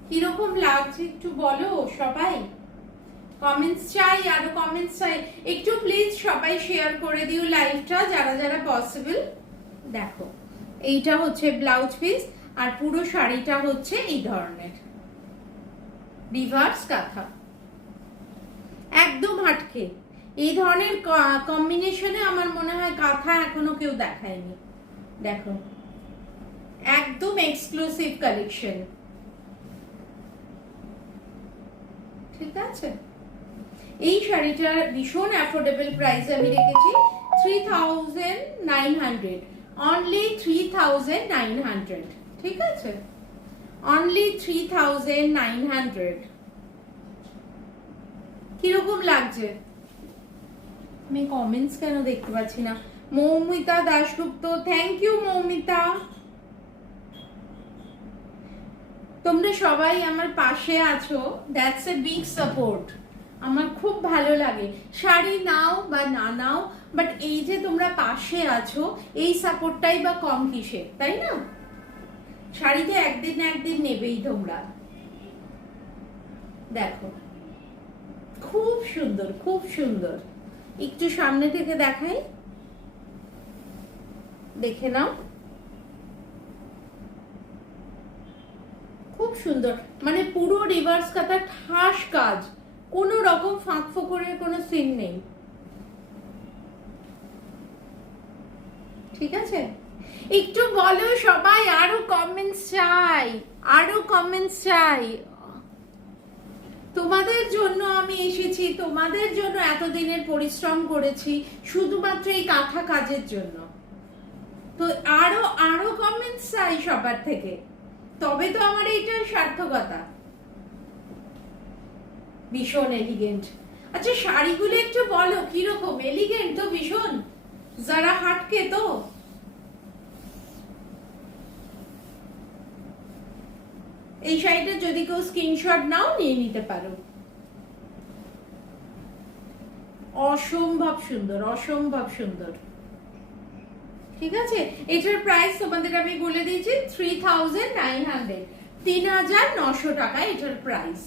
কিরকম লাগছে একটু বলো সবাই, কমেন্টস চাই, আরো কমেন্টস চাই। একটু প্লিজ সবাই শেয়ার করে দিও লাইভটা, যারা যারা পসিবল। দেখো এইটা হচ্ছে ব্লাউজ পিস, আর পুরো শাড়িটা হচ্ছে এই ধরনের রিভার্স কাঁথা, একদম হাটকে। এই ধরনের কম্বিনেশনে আমার মনে হয় কাঁথা এখনো কেউ দেখায়নি। দেখো একদম এক্সক্লুসিভ কালেকশন। ঠিক আছে, এই শাড়িটার ভীষণ অ্যাফোর্ডেবল প্রাইসে আমি রেখেছি 3900, অনলি 3900, ঠিক আছে, অনলি 3900। কিরকম লাগছে? আমি কমেন্টস কেন দেখতে পাচ্ছি না? Moumita Dasgupta, thank you Moumita. তোমরা সবাই আমার পাশে আছো, দ্যাটস এ বিগ সাপোর্ট। আমার খুব ভালো লাগে, শাড়ি নাও বা না নাও, বাট এই যে তোমরা পাশে আছো, এই সাপোর্টটাই বা কম কিসে, তাই না? শাড়িতে একদিন না একদিন নেবেই তোমরা। দেখো খুব সুন্দর, খুব সুন্দর। একটু সামনে থেকে দেখাই, দেখে নাও, খুব সুন্দর। মানে পুরো রিভার্স কাটা ঠাস কাজ, কোনো রকম ফাঁক ফোকরের কোনো সিন নেই, ঠিক আছে? একটু বলো সবাই, আরো কমেন্টস চাই, আরো কমেন্টস চাই। তোমাদের জন্য আমি এসেছি, তোমাদের জন্য এতদিনের পরিশ্রম করেছি, শুধুমাত্র এই কাঁথা কাজের জন্য। তো আরো আরো কমেন্টস চাই সবার থেকে, তবে তো আমার এইটার সার্থকতা। ভীষণ এলিগেন্ট। আচ্ছা শাড়িগুলো একটু বলো কিরকম? এলিগেন্ট তো ভীষণ, যারা হাটকে তো। এই শাড়িটা যদি কেউ স্ক্রিনশট নাও, নিয়ে নিতে পারো। অসম্ভব সুন্দর, অসম্ভব সুন্দর, ঠিক আছে? এটার প্রাইস তোমাদের আমি বলে দিয়েছি 3900, 3900 টাকা এটার প্রাইস।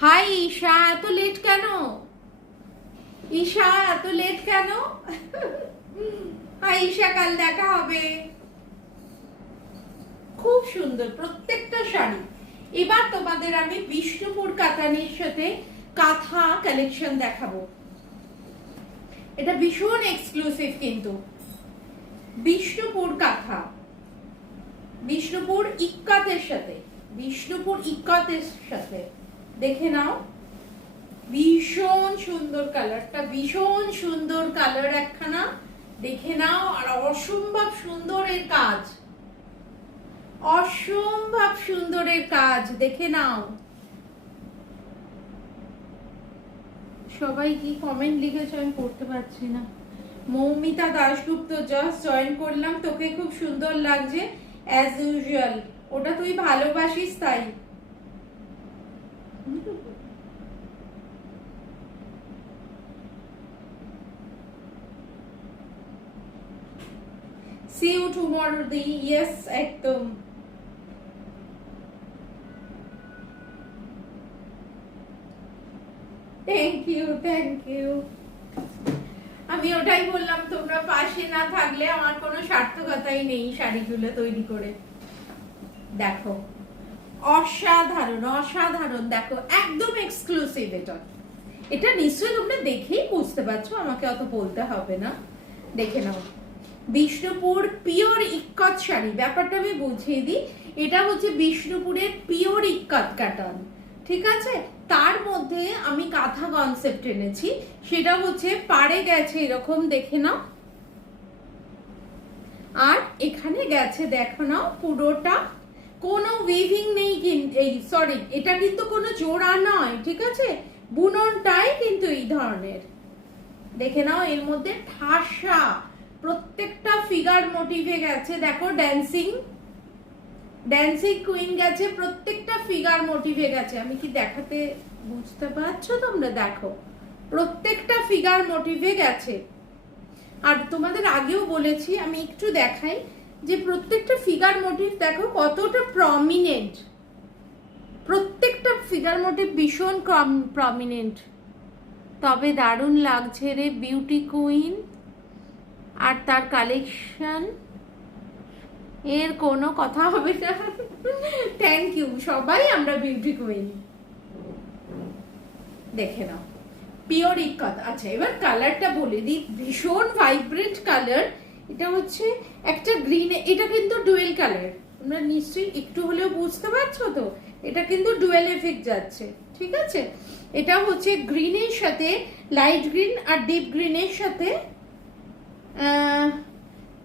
হাই ঈশা, এত লেট কেন? ঈশা এত লেট কেন? হাই ঈশা, কাল দেখা হবে। খুব সুন্দর প্রত্যেকটা শাড়ি। এবার তোমাদের আমি বিষ্ণুপুর কাতানির সাথে কাঁথা কালেকশন দেখাবো। এটা ভীষণ এক্সক্লুসিভ কিন্তু, বিষ্ণুপুর কাঁথা, বিষ্ণুপুর ইক্কাতের সাথে, বিষ্ণুপুর ইক্কাতের সাথে। দেখে নাও, ভীষণ সুন্দর কালারটা, ভীষণ সুন্দর কালার একখানা, দেখে নাও। আর অসম্ভব সুন্দরের কাজ, অসম্ভব সুন্দরের কাজ, দেখে নাও। সবাই কি কমেন্ট লিখেছে আমি পড়তে পারছি না। মৌমিতা দাশগুপ্ত, জাস্ট জয়েন করলাম, তোকে খুব সুন্দর লাগছে অ্যাজ ইউজুয়াল। ওটা তুই ভালোবাসিস তাই। See you tomorrow দি, yes একদম। Thank you, thank you. আমি ওটাই বললাম, তোমরা পাশে না থাকলে আমার কোনো সার্থকতাই নেই শাড়িগুলো তৈরি করে। দেখো অসাধারণ, অসাধারণ। দেখো একদম এক্সক্লুসিভ। এটা এটা নিশ্চয়ই তোমরা দেখেই বুঝতে পারছো, আমাকে অত বলতে হবে না। দেখে নাও, বিষ্ণুপুর পিওর ইক্কত শাড়ি। ব্যাপারটা আমি বুঝিয়ে দিই, এটা হচ্ছে বিষ্ণুপুরের পিওর ইক্কত কাটান, ঠিক আছে? তার মধ্যে আমি কাঁথা কনসেপ্ট এনেছি, সেটা হচ্ছে পাড়ে গেছে এরকম, দেখে নাও। আর এখানে গেছে, দেখো নাও, পুরোটা কোনো উইভিং নেই কিন্তু, এই সরি, এটা কিন্তু কোনো জোড়া নয়, ঠিক আছে? বুননটাই কিন্তু এই ধরনের, দেখে নাও। এর মধ্যে ঠাসা প্রত্যেকটা ফিগার মোটিভে গেছে। দেখো ড্যান্সিং, ড্যান্সিং কুইন গেছে, প্রত্যেকটা ফিগার মোটিভে গেছে। আমি কি দেখাতে, বুঝতে পারছো তোমরা? দেখো প্রত্যেকটা ফিগার মোটিভে গেছে। আর তোমাদের আগেও বলেছি, আমি একটু দেখাই যে প্রত্যেকটা ফিগার মোটিভ দেখো কতটা প্রমিনেন্ট, প্রত্যেকটা ফিগার মোটিভ ভীষণ প্রমিনেন্ট। তবে দারুণ লাগছে রে বিউটি কুইন, আর তার কালেকশন এর কোনো কথা হবে না। থ্যাংক ইউ সবাই, আমরা বিউটি কুইন। দেখে নাও পিওর ইক্কত। আচ্ছা এবার কালারটা বলে দিই, ভীষণ ভাইব্রেন্ট কালার। এটা হচ্ছে একটা গ্রিন, এটা কিন্তু ডুয়েল কালার, তোমরা নিশ্চয়ই একটু হলেও বুঝতে পারছো তো, এটা কিন্তু ডুয়েল এফেক্ট যাচ্ছে, ঠিক আছে। এটা হচ্ছে গ্রিনের সাথে লাইট গ্রিন আর ডিপ গ্রিনের সাথে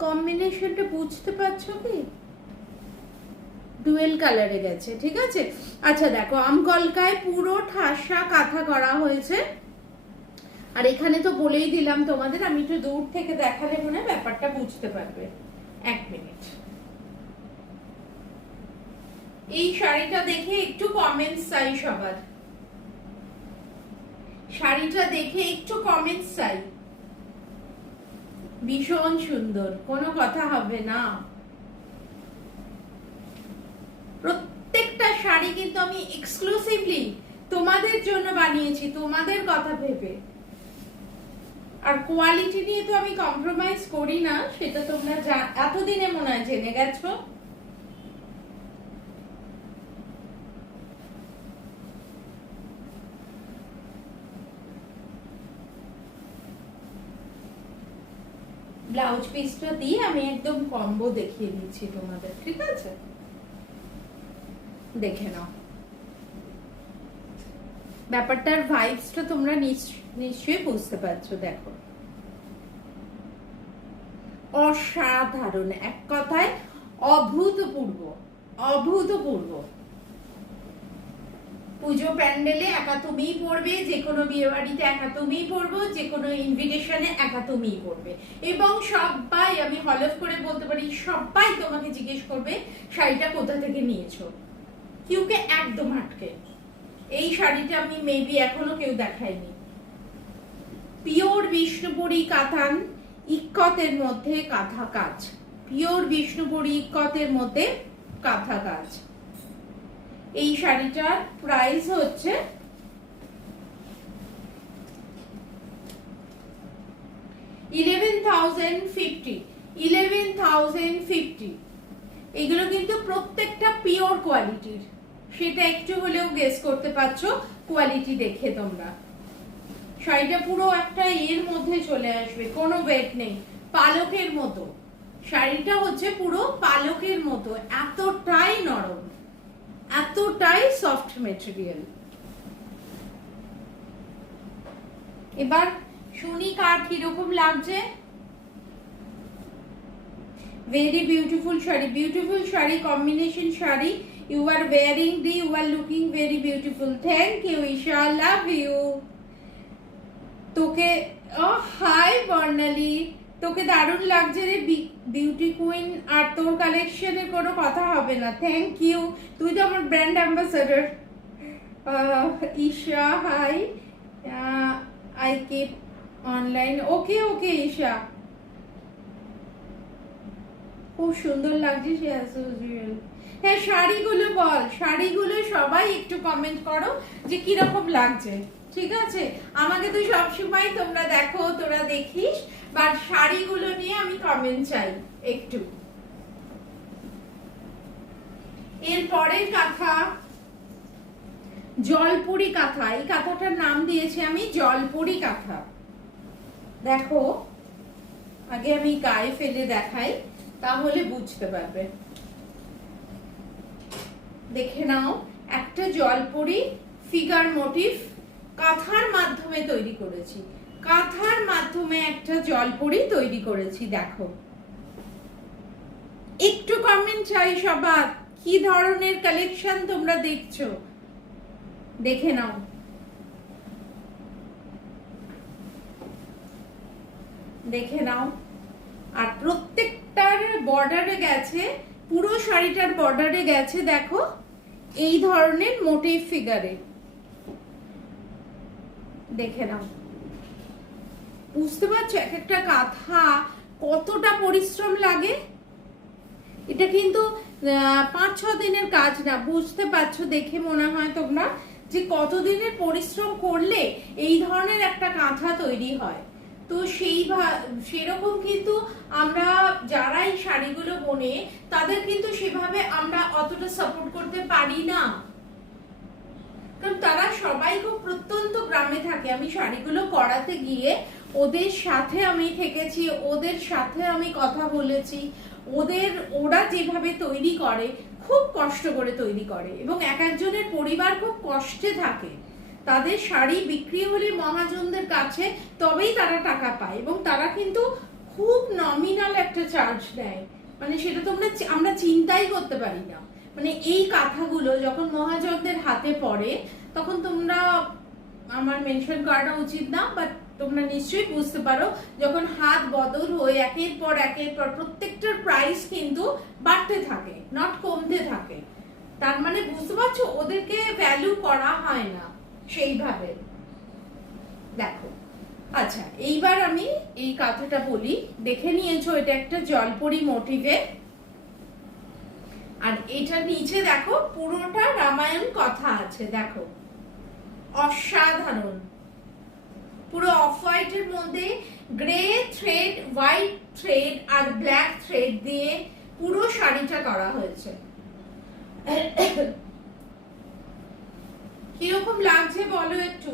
কম্বিনেশনটা বুঝতে পারছো কি, ডুয়েল কালারে গেছে, ঠিক আছে। আচ্ছা দেখো, আমকলকায় পুরো ঠাসা কাঁথা করা হয়েছে, আর এখানে তো বলেই দিলাম তোমাদের, আমি একটু দূর থেকে দেখালে মনে হয় ব্যাপারটা বুঝতে পারবে। এক মিনিট, এই শাড়িটা দেখে একটু কমেন্টস চাই সবার, শাড়িটা দেখে একটু কমেন্টস চাই। ভীষণ সুন্দর, কোনো কথা হবে না। প্রত্যেকটা শাড়ি কিন্তু আমি এক্সক্লুসিভলি তোমাদের জন্য বানিয়েছি, তোমাদের কথা ভেবে। আর কোয়ালিটি নিয়ে তো আমি কম্প্রোমাইজ করি না, সেটা তোমরা এতদিনে মনে হয় জেনে গেছো। ব্লাউজ পিসটা দিয়ে আমি একদম কম্বো দেখিয়ে দিচ্ছি তোমাদের, ঠিক আছে, দেখে নাও। ব্যাপারটার ভাইবসটা তোমরা নিশ্চয়ই বুঝতে পারছো। দেখো, অসাধারণ, এক কথায় অভূতপূর্ব, অভূতপূর্ব। পুজো প্যান্ডেলে একা তুমিই পড়বে, যে কোনো বিয়ে বাড়িতে একা তুমিই পড়বো, যে কোনো ইনভিটেশনে একা তুমিই পড়বে, এবং সবাই, আমি হলফ করে বলতে পারি, সবাই তোমাকে জিজ্ঞেস করবে শাড়িটা কোথা থেকে নিয়েছো, কিউকে একদম আটকে। এই শাড়িটা আমি মেবি এখনো কেউ দেখায়নি। পিওর বিষ্ণুপুরি কাতান, ইক্কতের মধ্যে কাঁথা কাজ, পিওর বিষ্ণুপুরি ইক্কতের মধ্যে কাঁথা কাজ। এই শাড়িটার প্রাইস হচ্ছে 11,050, 11,050। এগুলো কিন্তু প্রত্যেকটা পিওর কোয়ালিটির, সেটা একটু হলেও গেস করতে পারছো কোয়ালিটি দেখে তোমরা। শাড়িটা পুরো একটা এর মধ্যে চলে আসবে, কোনো ওয়েট নেই, পালকের মতো। শাড়িটা হচ্ছে পুরো পালকের মতো, এতটাই নরম, এতটাই সফট মেটেরিয়াল। এবার শুনি কার কিরকম লাগছে। Very beautiful sari, beautiful sari, combination sari. You are wearing the, you are looking very beautiful. Thank you, Isha. Love you. তোকে, হাই বর্ণালী, তোকে দারুণ লাগছে রে বিউটি কুইন, আর তোর কালেকশনের কোনো কথা হবে না। থ্যাংক ইউ, তুই তো আমার brand ambassador. Isha hi, I keep online. Okay okay Isha, খুব সুন্দর লাগছে সে অ্যাজ ইউজুয়াল। হ্যাঁ, শাড়িগুলো বল, শাড়িগুলো সবাই একটু কমেন্ট করো যে কিরকম লাগছে, ঠিক আছে। আমাকে তো সবসময় তোমরা দেখো, তোরা দেখিস, বাট শাড়িগুলো নিয়ে আমি কমেন্ট চাই একটু। এর পরের কাঁথা জলপুরি কাঁথা, এই কাঁথাটার নাম দিয়েছি আমি জলপুরি কাঁথা। দেখো, আগে আমি গায়ে ফেলে দেখাই, তাহলে বুঝতে পারবে। দেখে নাও, একটা জলপুরি ফিগার মোটিভ কাঁথার মাধ্যমে তৈরি করেছি, কাঁথার মাধ্যমে একটা জলপুরি তৈরি করেছি। দেখো, একটু কমেন্ট চাই সবার, কি ধরনের কালেকশন তোমরা দেখছো, দেখে নাও। দেখে নাও, আর প্রত্যেকটার বর্ডারে গেছে, পুরো শাড়িটার বর্ডারে গেছে দেখো এই ধরনের মোটিভ ফিগারে। দেখে নাও, বুঝতে পারছো এক একটা কাঁথা কতটা পরিশ্রম লাগে। এটা কিন্তু 5-6 দিনের কাজ না, বুঝতে পারছো দেখে মনে হয় তোমরা যে কতদিনের পরিশ্রম করলে এই ধরনের একটা কাঁথা তৈরি হয়। তো সেরকম কিন্তু আমরা যারা এই শাড়িগুলো বোনে তাদের কিন্তু সেভাবে আমরা অতটা সাপোর্ট করতে পারি না, কারণ তারা সবাই খুব প্রত্যন্ত গ্রামে থাকে। আমি শাড়িগুলো করাতে গিয়ে ওদের সাথে আমি থেকেছি, ওদের সাথে আমি কথা বলেছি। ওরা যেভাবে তৈরি করে, খুব কষ্ট করে তৈরি করে, এবং এক একজনের পরিবার খুব কষ্টে থাকে। তাদের শাড়ি বিক্রি হলে মহাজনদের কাছে তবেই তারা টাকা পায়, এবং তারা কিন্তু খুব নমিনাল একটা চার্জ নেয়, মানে সেটা আমরা চিন্তাই করতে পারি না। মানে এই কাঁথাগুলো যখন মহাজনদের হাতে পড়ে তখন তোমরা, আমার মেনশন করাটা উচিত না, বাট তোমরা নিশ্চয়ই বুঝতে পারো, যখন হাত বদল হয়ে একের পর প্রত্যেকটার প্রাইস কিন্তু বাড়তে থাকে, নট কমতে থাকে। তার মানে বুঝতে পারছো, ওদেরকে ভ্যালু করা হয় না সেইভাবে। দেখো, আচ্ছা এইবার আমি এই কথাটা বলি, দেখে নিয়েছো এটা একটা জলপরি মোটিভে, আর এটা নিচে দেখো পুরোটা রামায়ণ কথা আছে। দেখো অসাধারণ, পুরো অফ হোয়াইটের মধ্যে গ্রে থ্রেড, হোয়াইট থ্রেড আর ব্ল্যাক থ্রেড দিয়ে পুরো শাড়িটা করা হয়েছে। কিরকম লাগছে বলো একটু,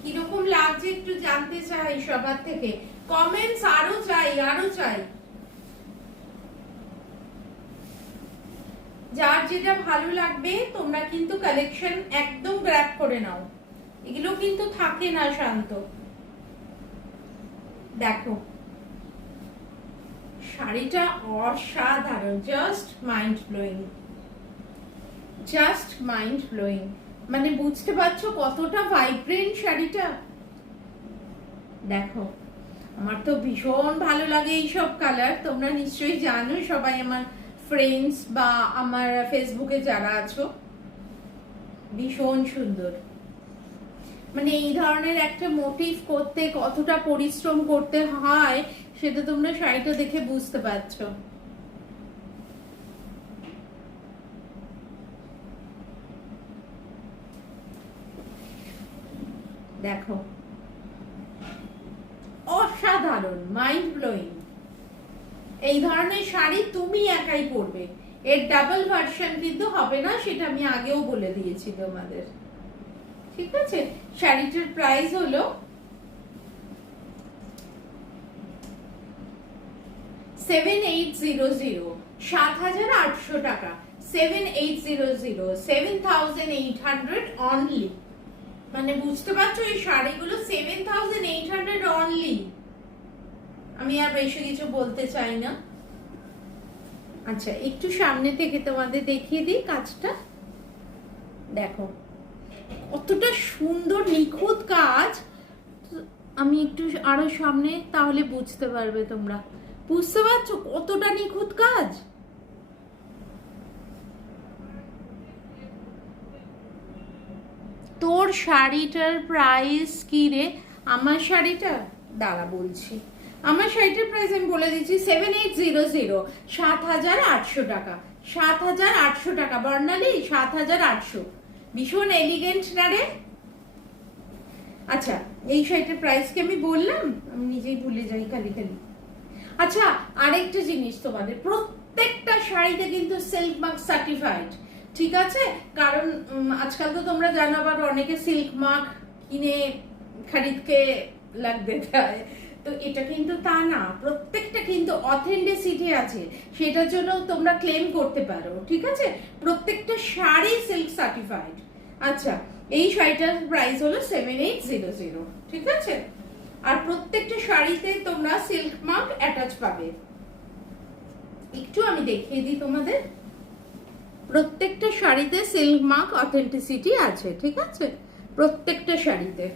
কিরকম লাগছে একটু জানতে চাই সবার থেকে। কমেন্টস আরো চাই, আরো চাই। যার যেটা ভালো লাগবে তোমরা কিন্তু কালেকশন একদম গ্র্যাব করে নাও, এগুলো কিন্তু থাকে না শান্ত। দেখো শাড়িটা অসাধারণ, just mind blowing, just mind blowing. মানে বুঝতে পারছো কতটা ভাইব্রেন্ট শাড়িটা। দেখো আমার তো ভীষণ ভালো লাগে এইসব কালার, তোমরা নিশ্চয়ই জানো সবাই, আমার ফ্রেন্ডস বা আমার ফেসবুকে যারা আছো। ভীষণ সুন্দর, মানে এই ধরনের একটা মোটিভ করতে কতটা পরিশ্রম করতে হয় সেটা তোমরা শাড়িটা দেখে বুঝতে পারছো। দেখো অসাধারণ, মাইন্ড ব্লোয়িং। এই ধরনের শাড়ি তুমি একাই পরবে, এর ডাবল ভার্সন কিন্তু হবে না, সেটা আমি আগেও বলে দিয়েছি তোমাদের। ঠিক আছে, শাড়িটার প্রাইস হলো 7800, 7,800 টাকা। 7800, 7,800 অনলি। মানে বুঝতে পারছো এই শাড়িগুলো 7,800 অনলি। আমি আর বেশি কিছু বলতে চাই না। আচ্ছা একটু সামনে থেকে তোমাদের দেখিয়ে দিই কাজটা। দেখো কতটা সুন্দর নিখুঁত কাজ। আমি একটু আরো সামনে, তাহলে বুঝতে পারবে তোমরা। বুঝতে পারছো কতটা নিখুঁত কাজ। তোর শাড়িটার প্রাইস কি রে? আমার শাড়িটা দাঁড়া বলছি, আমার শাড়িটার প্রাইস আমি বলে দিচ্ছি 7800, 7,800 টাকা। 7,800 টাকা বর্ণালী, 7,800। ভীষণ এলিগেন্ট না রে? আচ্ছা এই শাড়িটার প্রাইস কি আমি বললাম? আমি নিজেই ভুলে যাই খালি খালি। আচ্ছা আরেকটা জিনিস, তোমাদের প্রত্যেকটা শাড়িতে কিন্তু সিল্ক মার্ক সার্টিফাইড, ঠিক আছে? কারণ আজকাল তো তোমরা জানো আবার অনেকে সিল্ক মার্ক কিনে খরিদকে লাগ দেতে হয়, তো এটা কিন্তু তা না, প্রত্যেকটা কিন্তু অথেন্টিসিটি আছে, সেটার জন্য তোমরা ক্লেম করতে পারো। ঠিক আছে, প্রত্যেকটা শাড়ি সিল্ক সার্টিফাইড। আচ্ছা এই শাড়িটার প্রাইস হলো 7800, ঠিক আছে? আর প্রত্যেকটা শাড়িতে তোমরা সিল্ক মার্ক অ্যাটাচ পাবে। একটু আমি দেখিয়ে দিই তোমাদের, প্রত্যেকটা শাড়িতে সিল্ক মার্ক অথেন্টিসিটি আছে, ঠিক আছে? প্রত্যেকটা শাড়িতে,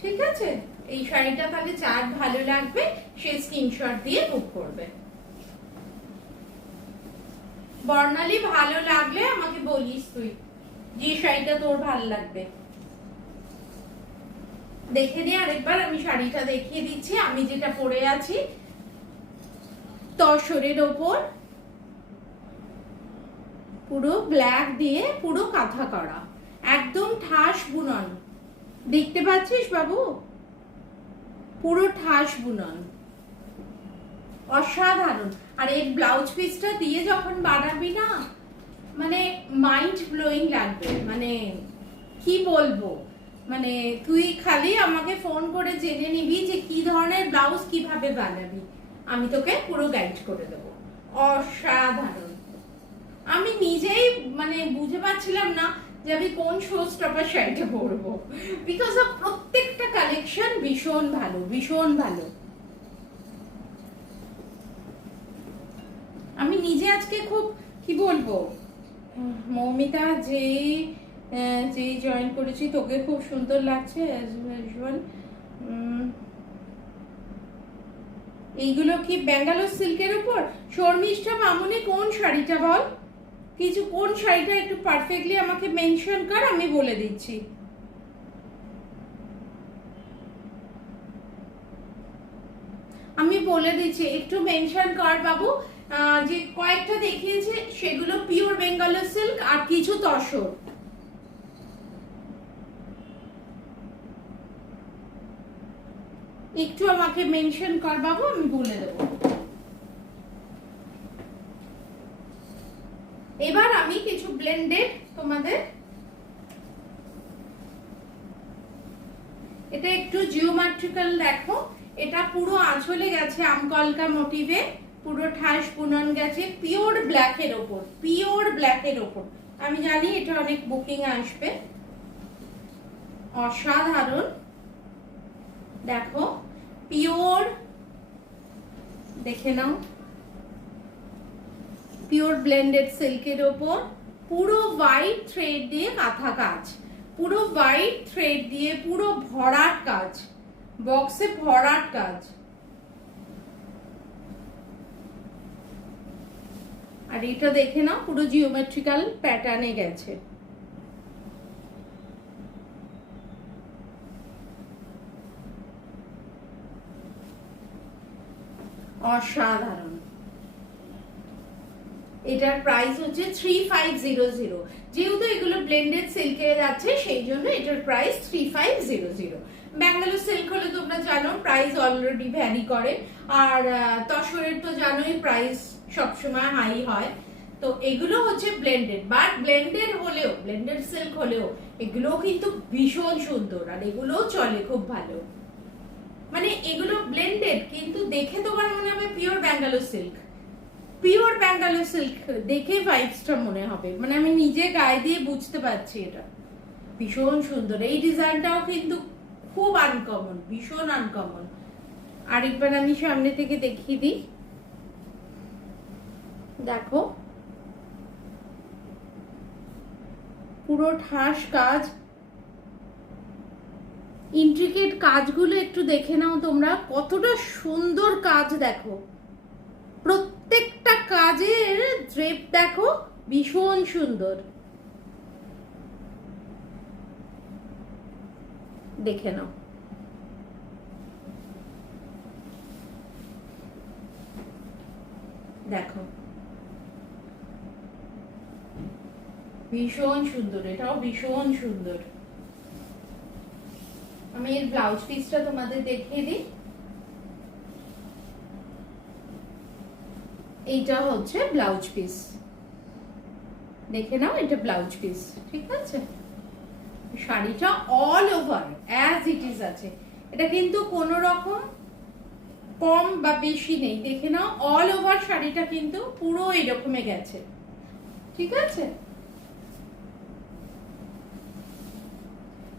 ঠিক আছে? এই শাড়িটা তাহলে যার ভালো লাগবে সে স্ক্রিনশট দিয়ে বুক করবে। বর্ণালী ভালো লাগলে আমাকে বলিস তুই যে শাড়িটা তোর ভালো লাগবে। দেখে নে আরেকবার, আমি শাড়িটা দেখিয়ে দিচ্ছি আমি যেটা পরে আছি। তসরের ওপর পুরো ব্ল্যাক দিয়ে পুরো কাঁথা করা, একদম ঠাস বুনন। দেখতে পাচ্ছিস বাবু? পুরো ঠাস বুনন, অসাধারণ। আর এর ব্লাউজ পিসটা দিয়ে যখন বানাবি না, মানে মাইন্ড ব্লোয়িং লাগবে। মানে কি বলবো, মানে তুই খালি আমাকে ফোন করে জেনে নিবি যে কি ধরনের ব্লাউজ কিভাবে বানাবি, আমি তোকে পুরো গাইড করে দেবো। অসাধারণ। আমি নিজেই মানে বুঝে পাচ্ছিলাম না যে আমি কোন শো স্টপার শাড়িটা পরবো, বিকজ অফ প্রত্যেকটা কালেকশন ভীষণ ভালো, ভীষণ ভালো। আমি নিজে আজকে খুব কি বলবো, মৌমিতা যেই জয়েন করেছি, তোকে খুব সুন্দর লাগছে অ্যাজ ইউজুয়াল। এইগুলো কি ব্যাঙ্গালোর সিল্কের উপর? শর্মিষ্ঠা মামুনি কোন শাড়িটা বল, কিছু কোন শাড়িটা একটু পারফেক্টলি আমাকে মেনশন কর, আমি বলে দিচ্ছি। আমি বলে দিচ্ছি, একটু মেনশন কর বাবু। যে কয়েকটা দেখিয়েছে সেগুলো পিওর বেঙ্গলের সিল্ক আর কিছু তসর। একটু আমাকে মেনশন কর বাবু, আমি বলে দেবো। এবার আমি কিছু ব্লেন্ডেড তোমাদের, এটা একটু জিওমেট্রিক্যাল দেখো, এটা পুরো আঁচলে গেছে আমকলকা মোটিভে, পুরো ঠাস বুনন গেছে পিওর ব্ল্যাকের ওপর, পিওর ব্ল্যাকের ওপর। আমি জানি এটা অনেক বুকিং আসবে। অসাধারণ। দেখো পিওর, দেখে নাও, পিওর ব্লেন্ডেড সিল্কের ওপর পুরো হোয়াইট থ্রেড দিয়ে কাঁথা কাজ, পুরো হোয়াইট থ্রেড দিয়ে পুরো ভরাট কাজ, বক্সে ভরাট কাজ। আর এটা দেখে নাও পুরো জিওমেট্রিক্যাল প্যাটার্নে গেছে। অসাধারণ। এটার প্রাইস হচ্ছে 3500। যেহেতু এগুলো ব্লেন্ডেড সিল্কে যাচ্ছে সেই জন্য এটার প্রাইস 3500। ব্যাঙ্গালোর সিল্ক হলে তোমরা জানো প্রাইস অলরেডি ভ্যারি করে, আর তসরের তো জানোই প্রাইস সবসময় হাই হয়। তো এগুলো হচ্ছে ব্লেন্ডেড, বাট ব্লেন্ডেড হলেও, ব্লেন্ডেড সিল্ক হলেও এগুলো কিন্তু ভীষণ সুন্দর, আর এগুলোও চলে খুব ভালো। মানে এগুলো ব্লেন্ডেড কিন্তু দেখে তোমার মনে হবে pure Bangalore silk, pure Bangalore silk দেখে ভাইবসটা মনে হবে, মানে আমি নিজে গায়ে দিয়ে বুঝতে পারছি এটা ভীষণ সুন্দর। এই ডিজাইনটাও কিন্তু খুব আনকমন, ভীষণ আনকমন। আরেকবার আমি সামনে থেকে দেখিয়ে দিই, দেখো পুরো ঠাস কাজ, ইন্ট্রিকেট কাজগুলো একটু দেখে নাও তোমরা, কতটা সুন্দর কাজ দেখো, প্রত্যেকটা কাজের ড্রেপ দেখো ভীষণ সুন্দর। দেখে নাও, দেখো ভীষণ সুন্দর, এটাও ভীষণ সুন্দর। আমি এর ব্লাউজ পিসটা তোমাদের দেখিয়ে দিই। এইটা হচ্ছে ব্লাউজ পিস, দেখে নাও এটা ব্লাউজ পিস, ঠিক আছে। শাড়িটা all over as it is আছে, এটা কিন্তু কোনো রকম কম বা বেশি নেই, দেখে নাও অল ওভার শাড়িটা কিন্তু পুরো এরকমে গেছে, ঠিক আছে।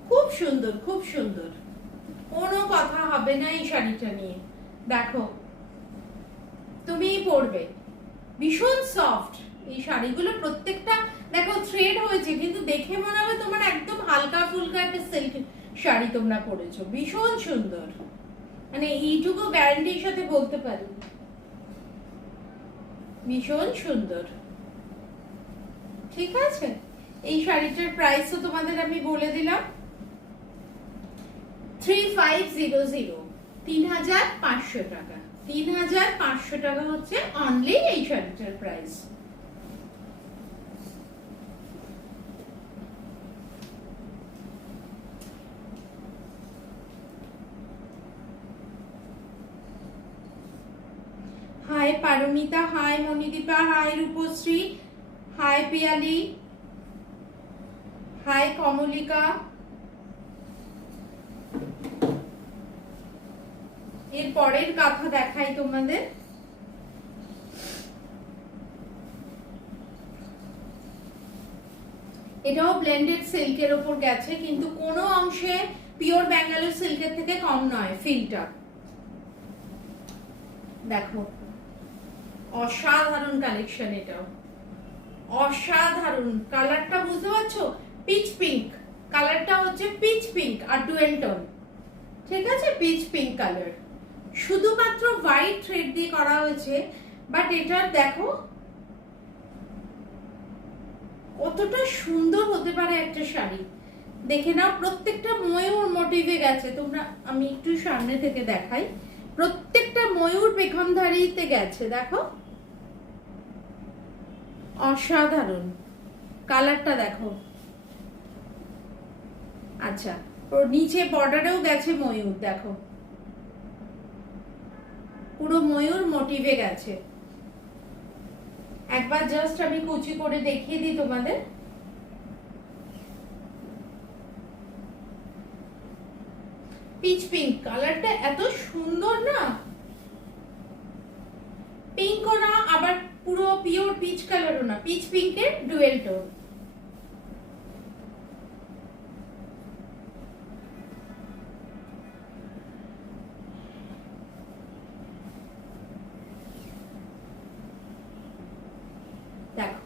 খুব সুন্দর, খুব সুন্দর, কোনো কথা হবে না এই শাড়িটা নিয়ে। দেখো তুমি পরবে, ভীষণ সফট এই শাড়িগুলো প্রত্যেকটা। দেখো থ্রেড হয়েছে কিন্তু দেখে মনে হবে তোমার একদম হালকা ফুলকা একটা সিল্ক শাড়ি তোমরা পরেছো, ভীষণ সুন্দর, মানে এইটুকু গ্যারান্টির সাথে বলতে পারি ভীষণ সুন্দর, ঠিক আছে। এই শাড়িটার প্রাইস তো তোমাদের আমি বলে দিলাম 3500, 3500 টাকা, 3500 টাকা হচ্ছে অনলি এই শাড়িটার price. Hi Paramita, hi Monidipa, hi Rupashree, hi Piyali, hi Kamalika, এর পরের কাঁথা দেখাই তোমাদের। এটাও ব্লেন্ডেড সিল্কের উপর গেছে, কিন্তু কোনো অংশে পিওর ব্যাঙ্গালোর সিল্কের থেকে কম নয় ফিলটা। দেখো অসাধারণ কালেকশন, এটাও অসাধারণ। কালারটা বুঝতে পারছো, পিচ পিঙ্ক কালারটা হচ্ছে, পিচ পিঙ্ক আর ডুয়েল টোন, ঠিক আছে, পিচ পিঙ্ক কালার। শুধুমাত্র হোয়াইট থ্রেড দিয়ে করা হয়েছে, বাট এটা দেখো কতটা সুন্দর হতে পারে একটা শাড়ি। দেখে নাও, প্রত্যেকটা ময়ূর মোটিভে গেছে। তোমরা, আমি একটু সামনে থেকে দেখাই, প্রত্যেকটা ময়ূর পেখমধারীতে গেছে। দেখো অসাধারণ কালারটা, দেখো। আচ্ছা, ওর নিচে বর্ডারেও গেছে ময়ূর, দেখো পুরো ময়ূর মোটিভে গেছে। একবার জাস্ট আমি কুচি করে দেখিয়ে দিই তোমাদের। পিচ পিঙ্ক কালারটা এত সুন্দর না, পিঙ্কও না আবার পুরো পিওর পিচ কালারও না, পিচ পিঙ্কের ডুয়েল টোন। দেখো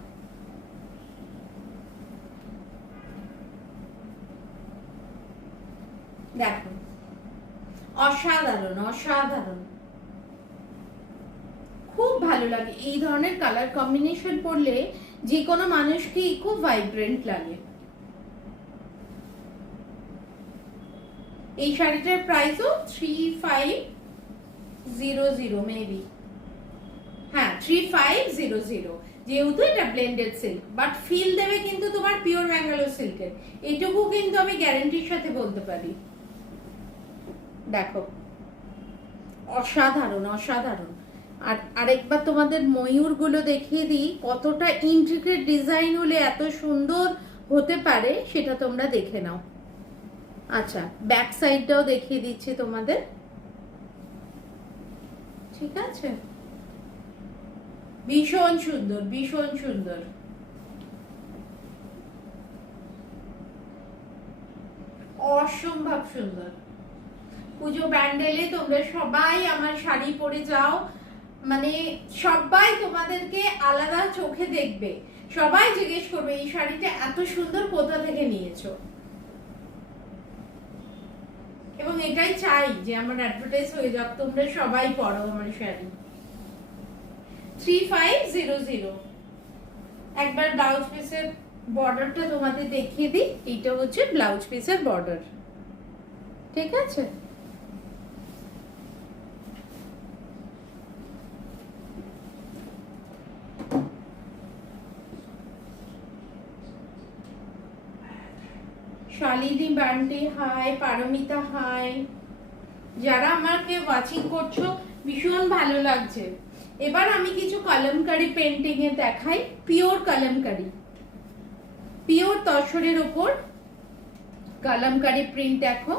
দেখো অসাধারণ অসাধারণ, খুব ভালো লাগে এই ধরনের কালার কম্বিনেশন পরলে। যে কোনো মানুষকেই খুব ভাইব্রেন্ট লাগে। এই শাড়িটার প্রাইসও 3500 মেবি, হ্যাঁ 3500, যেহেতু এটা ব্লেন্ডেড সিল্ক, বাট ফিল দেবে কিন্তু তোমার পিওর ব্যাঙ্গালোর সিল্কের, এইটুকু কিন্তু আমি গ্যারান্টির সাথে বলতে পারি। দেখো অসাধারণ অসাধারণ। আর আরেকবার তোমাদের ময়ূর গুলো দেখিয়ে দিই, কতটা ইন্ট্রিকেট ডিজাইন হলে এত সুন্দর হতে পারে সেটা তোমরা দেখে নাও। আচ্ছা, ব্যাক সাইডটাও দেখিয়ে দিচ্ছি তোমাদের, ঠিক আছে। ভীষণ সুন্দর, ভীষণ সুন্দর, অসম্ভব সুন্দর। পুজো ব্যান্ডেলে তোমরা সবাই আমার শাড়ি পরে যাও, মানে সবাই তোমাদেরকে আলাদা চোখে দেখবে, সবাই জিজ্ঞেস করবে এই শাড়িটা এত সুন্দর কোথা থেকে নিয়েছো। এবং এটাই চাই যে আমার অ্যাডভার্টাইজ হয়ে যাক, তোমরা সবাই পরো আমার শাড়ি। 3500। একবার ব্লাউজ পিসের বর্ডারটা তোমাদের দেখিয়ে দিই, এইটা হচ্ছে ব্লাউজ পিসের বর্ডার, ঠিক আছে। শালিনী বান্টি হাই, পারমিতা হাই, যারা আমাকে ওয়াচিং করছো ভীষণ ভালো লাগছে। এবার আমি কিছু কলমকারি পেন্টিং এ দেখাই, পিওর কলমকারি, পিওর তসরের উপর কলমকারি প্রিন্ট। দেখো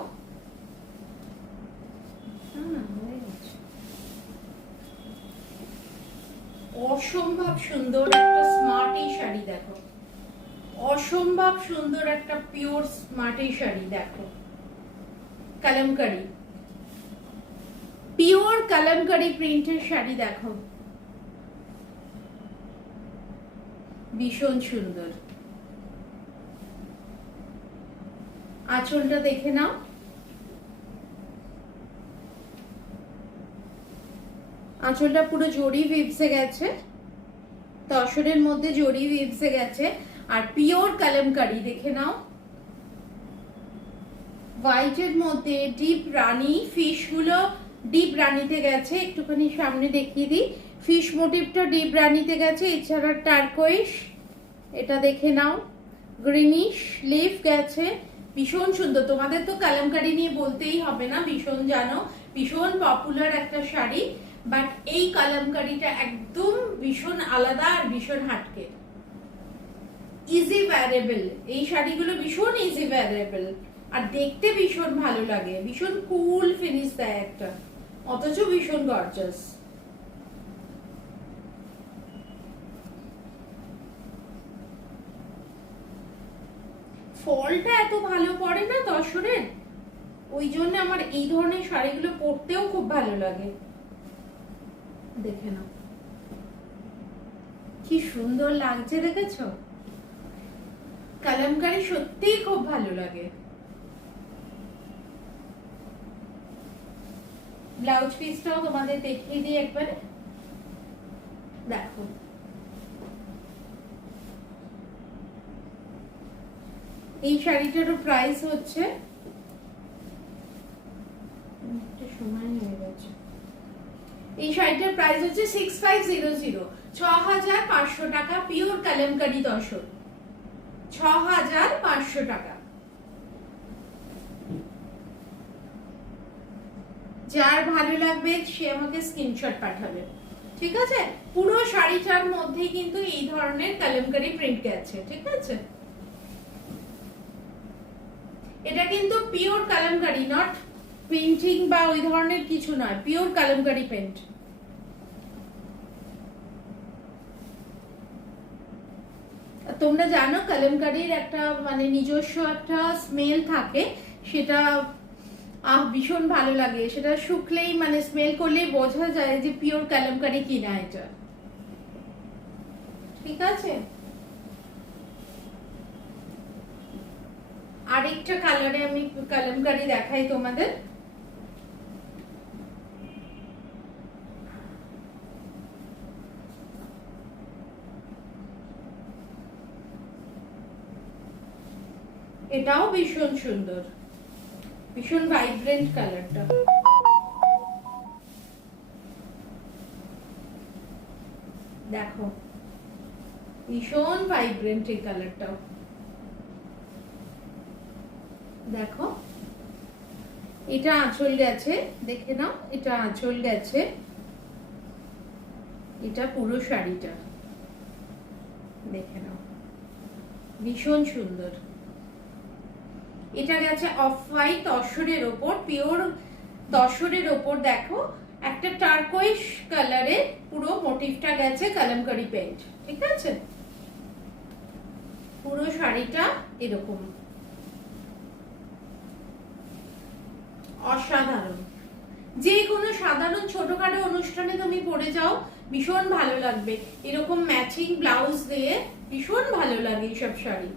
অসম্ভব সুন্দর একটা স্মার্টি শাড়ি, দেখো অসম্ভব সুন্দর একটা পিওর স্মার্টি শাড়ি। দেখো কলমকারি, পিওর কলমকারি প্রিন্টের শাড়ি, দেখো ভীষণ সুন্দর। আঁচলটা দেখে নাও, আঁচলটা পুরো জরি ভিভসে গেছে, তসরের মধ্যে জরি ভিভসে গেছে, আর পিওর কলমকারি দেখে নাও। হোয়াইটের মধ্যে ডিপ রানী, ফিশ গুলো ডিপ রানীতে গেছে, একটুখানি সামনে দেখিয়ে দিই, ফিশ মোটিভটা ডিপ রানীতে গেছে। এছাড়া টার্কোইশ, এটা দেখে নাও, গ্রিনিশ লিফ গেছে, ভীষণ সুন্দর। তোমাদের তো কলমকারি নিয়ে বলতেই হবে না, ভীষণ জানো, ভীষণ পপুলার একটা শাড়ি। বাট এই কলমকারিটা একদম ভীষণ আলাদা আর ভীষণ হাটকে, ইজি ওয়্যারেবল। এই শাড়িগুলো ভীষণ ইজি ওয়্যারেবল আর দেখতে ভীষণ ভালো লাগে, ভীষণ কুল ফিনিশ দেয় একটা, অথচ ভীষণ গর্জাস। ফলটা এত ভালো পড়ে না তসরের, ওই জন্য আমার এই ধরনের শাড়িগুলো পরতেও খুব ভালো লাগে। দেখে নাও কি সুন্দর লাগছে, দেখেছো? কালামকারী সত্যিই খুব ভালো লাগে। ব্লাউজ পিসটাও তোমাদের দেখিয়ে দিই একবারে, দেখো। এই শাড়িটারও প্রাইস হচ্ছে, সময় হয়ে গেছে, এই শাড়িটার প্রাইস হচ্ছে 6500, 6500 টাকা, পিওর কালামকারী তসর, 6500 টাকা। যার ভালো লাগবে সে আমাকে স্ক্রিনশট পাঠাবে, ঠিক আছে? পুরো শাড়িটার মধ্যে কিন্তু এই ধরনের কালামকারী প্রিন্ট গেছে, ঠিক আছে? এটা কিন্তু পিওর কালামকারী, নট প্রিন্টিং বা ওই ধরনের কিছু নয়, পিওর কালামকারী প্রিন্ট। তোমরা জানো কালামকারীর একটা মানে নিজস্ব একটা স্মেল থাকে, সেটা ভীষণ ভালো লাগে, সেটা শুকলেই মানে স্মেল করলেই বোঝা যায় যে পিওর কালামকারী কিনা এটা, ঠিক আছে? আরেকটা কালারে আমি কালামকারী দেখাই তোমাদের, এটাও ভীষণ সুন্দর, ভীষণ ভাইব্রেন্ট কালারটা। দেখো ভীষণ ভাইব্রেন্ট এই কালারটাও, দেখো। এটা আঁচল গেছে, দেখে নাও, এটা আঁচল গেছে, এটা পুরো শাড়িটা দেখে নাও, ভীষণ সুন্দর। এটা গেছে অফ হোয়াইট তসরের ওপর, পিওর তসরের ওপর, দেখো একটা টার্কোইশ কালারে পুরো মোটিভটা গেছে কালামকারী পেইন্ট, ঠিক আছে? পুরো শাড়িটা এরকম অসাধারণ। যে কোনো সাধারণ ছোটখাটো অনুষ্ঠানে তুমি পরে যাও, ভীষণ ভালো লাগবে। এরকম ম্যাচিং ব্লাউজ দিয়ে ভীষণ ভালো লাগে এইসব শাড়ি।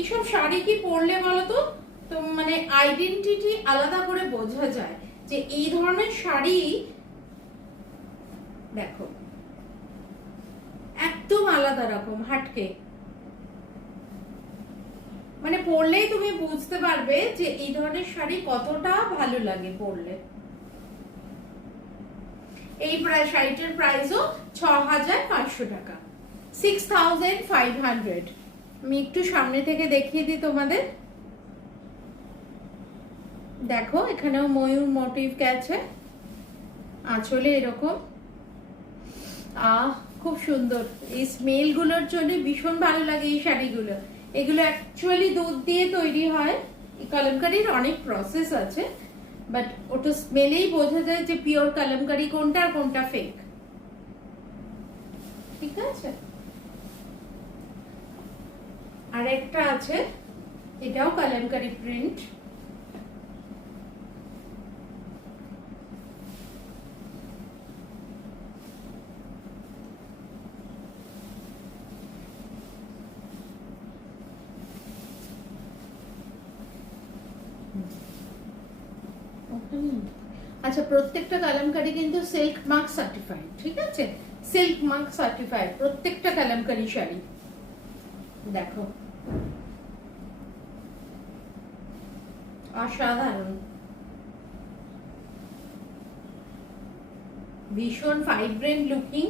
এইসব শাড়ি কি পরলে বলতো তো মানে আইডেন্টিটি আলাদা করে বোঝা যায় যে এই ধরনের শাড়ি, দেখো একদম আলাদা রকম হাটকে, মানে পরলেই তুমি বুঝতে পারবে যে এই ধরনের শাড়ি কতটা ভালো লাগে পরলে। এই শাড়িটার প্রাইসও 6500 টাকা, 6500। আমি একটু সামনে থেকে দেখিয়ে দিই তোমাদের, দেখো এখানেও ময়ূর মোটিভ গেছে, আঁচলে এরকম, খুব সুন্দর। এই স্মেল গুলোর জন্য ভীষণ ভালো লাগে এই শাড়িগুলো। এগুলো অ্যাকচুয়ালি দুধ দিয়ে তৈরি হয়, এই কালামকারীর অনেক প্রসেস আছে, বাট ওটা স্মেলেই বোঝা যায় যে পিওর কালামকারী কোনটা আর কোনটা ফেক, ঠিক আছে? আর একটা আছে, এটাও কালামকারী প্রিন্ট, আচ্ছা। প্রত্যেকটা কালামকারী কিন্তু সিল্ক মার্ক সার্টিফাইড, ঠিক আছে? সিল্ক মার্ক সার্টিফাইড প্রত্যেকটা কালামকারী শাড়ি। দেখো অসাধারণ, ভীষণ ভাইব্রেন্ট লুকিং।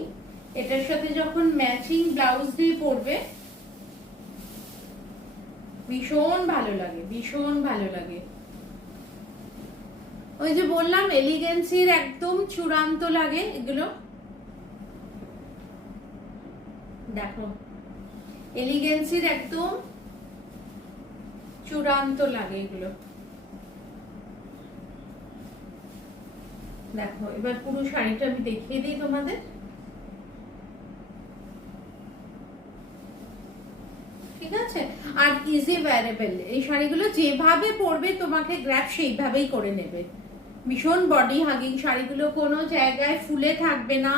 এটার সাথে যখন ম্যাচিং ব্লাউজ দিয়ে পরবে ভীষণ ভালো লাগে, ভীষণ ভালো লাগে। ওই যে বললাম এলিগেন্সির একদম চূড়ান্ত লাগে এগুলো, দেখো এলিগেন্সির একদম চূড়ান্ত লাগে এগুলো। দেখো এবার পুরো শাড়িটা আমি দেখিয়ে দিই তোমাদের। ঠিক আছে, আর ইজি ওয়্যারেবল। এই শাড়িগুলো যেভাবে পরবে তোমাকে গ্র্যাব সেইভাবেই করে নেবে। ভীষণ বডি হাগিং শাড়িগুলো, কোনো জায়গায় ফুলে থাকবে না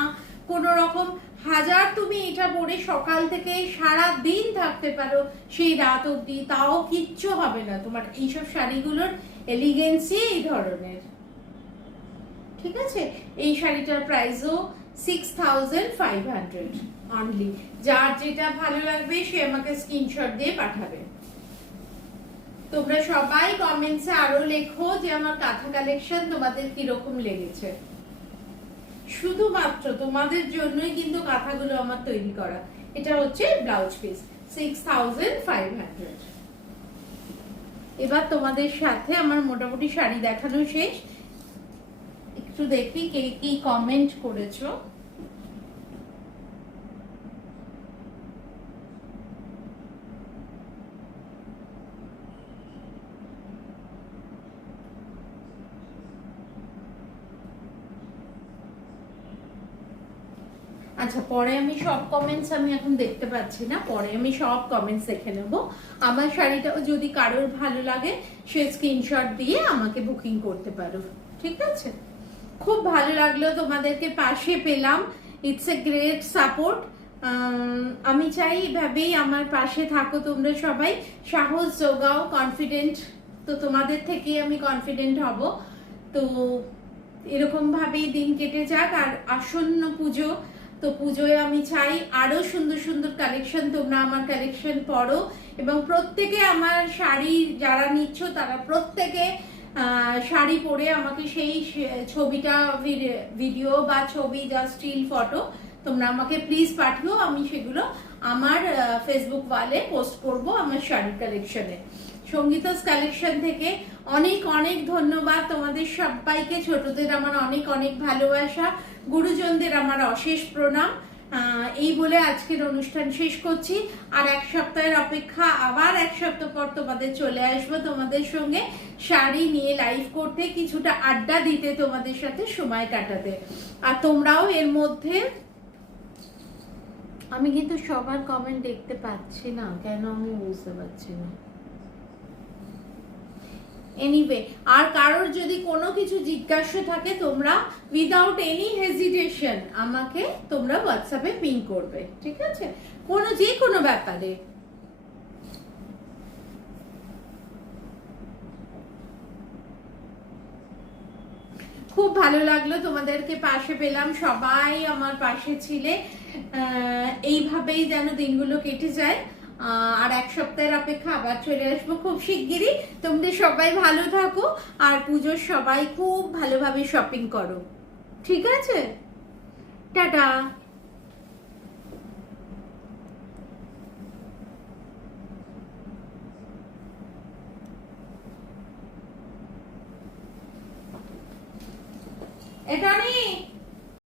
কোনো রকম। হাজার তুমি এটা পরে সকাল থেকে সারা দিন থাকতে পারো, সেই রাত অবধি, তাও কিচ্ছু হবে না তোমার। এইসব শাড়িগুলোর এলিগেন্সি এই ধরনের। ঠিক আছে, এই শাড়িটার প্রাইসও 6500 অনলি। যার যেটা ভালো লাগবে সে আমাকে স্ক্রিনশট দিয়ে পাঠাবে। তোমরা সবাই কমেন্টসে আরো লেখো যে আমার কাঁথা কালেকশন তোমাদের কিরকম লেগেছে। শুধুমাত্র তোমাদের জন্যই কিন্তু কাঁথাগুলো আমার তৈরি করা। এটা হচ্ছে ব্লাউজ পিস 6500। এবার তোমাদের সাথে আমার মোটামুটি শাড়ি দেখানো শেষ। একটু দেখি কে কি কমেন্ট করেছো। আচ্ছা, পরে আমি সব কমেন্টস আমি এখন দেখতে পাচ্ছি না, পরে আমি সব কমেন্টস দেখে নেব। আমার শাড়িটাও যদি কারোর ভালো লাগে সে স্ক্রিনশট দিয়ে আমাকে বুকিং করতে পারো। ঠিক আছে, খুব ভালো লাগলো, তোমাদেরকে পাশে পেলাম। It's a great support. আমি চাই এভাবেই আমার পাশে থাকো তোমরা সবাই, সাহস যোগাও, কনফিডেন্ট। তো তোমাদের থেকেই আমি কনফিডেন্ট হব। তো এরকম ভাবেই দিন কেটে যাক। আর আসন্ন পুজো, তো পুজোয় আমি চাই আরো সুন্দর সুন্দর কালেকশন, তোমরা আমার কালেকশন পড়ো এবং প্রত্যেকে আমার শাড়ি যারা নিচ্ছ তারা প্রত্যেকে শাড়ি পরে আমাকে সেই ছবিটা, ভিডিও বা ছবি যা স্টিল ফটো তোমরা আমাকে প্লিজ পাঠিও। আমি সেগুলো আমার ফেসবুক ওয়ালে পোস্ট করব আমার শাড়ি কালেকশনে। সঙ্গীতাস কালেকশন থেকে অনেক অনেক ধন্যবাদ তোমাদের সবাইকে। ছোটদের আমার অনেক অনেক ভালোবাসা, গুরুজনদের আমার অশেষ প্রণাম। এই বলে আজকের অনুষ্ঠান শেষ করছি। আর এক সপ্তাহের অপেক্ষা, আবার এক সপ্তাহ পর তোমাদের চলে আসবো তোমাদের সঙ্গে শাড়ি নিয়ে লাইভ করতে, কিছুটা আড্ডা দিতে, তোমাদের সাথে সময় কাটাতে। আর তোমরাও এর মধ্যে, আমি কিন্তু সবার কমেন্ট দেখতে পাচ্ছি না কেন, আমি বুঝতে পারছি না। এনিওয়ে, আর কারোর যদি কোনো কিছু জিজ্ঞাসা থাকে তোমরা উইদাউট এনি হেজিটেশন আমাকে তোমরা হোয়াটসঅ্যাপে পিং করবে। ঠিক আছে, কোনো যে কোনো ব্যাপারে। খুব ভালো লাগলো, তোমাদেরকে পাশে পেলাম, সবাই আমার পাশে ছিলে। এইভাবেই যেন দিনগুলো কেটে যায়। আর এক সপ্তাহের অপেক্ষা, আবার চলে আসবো খুব শিগগিরই। তোমরা সবাই ভালো থাকো আর পুজোর সবাই খুব ভালোভাবে শপিং করো। ঠিক আছে, টাটা।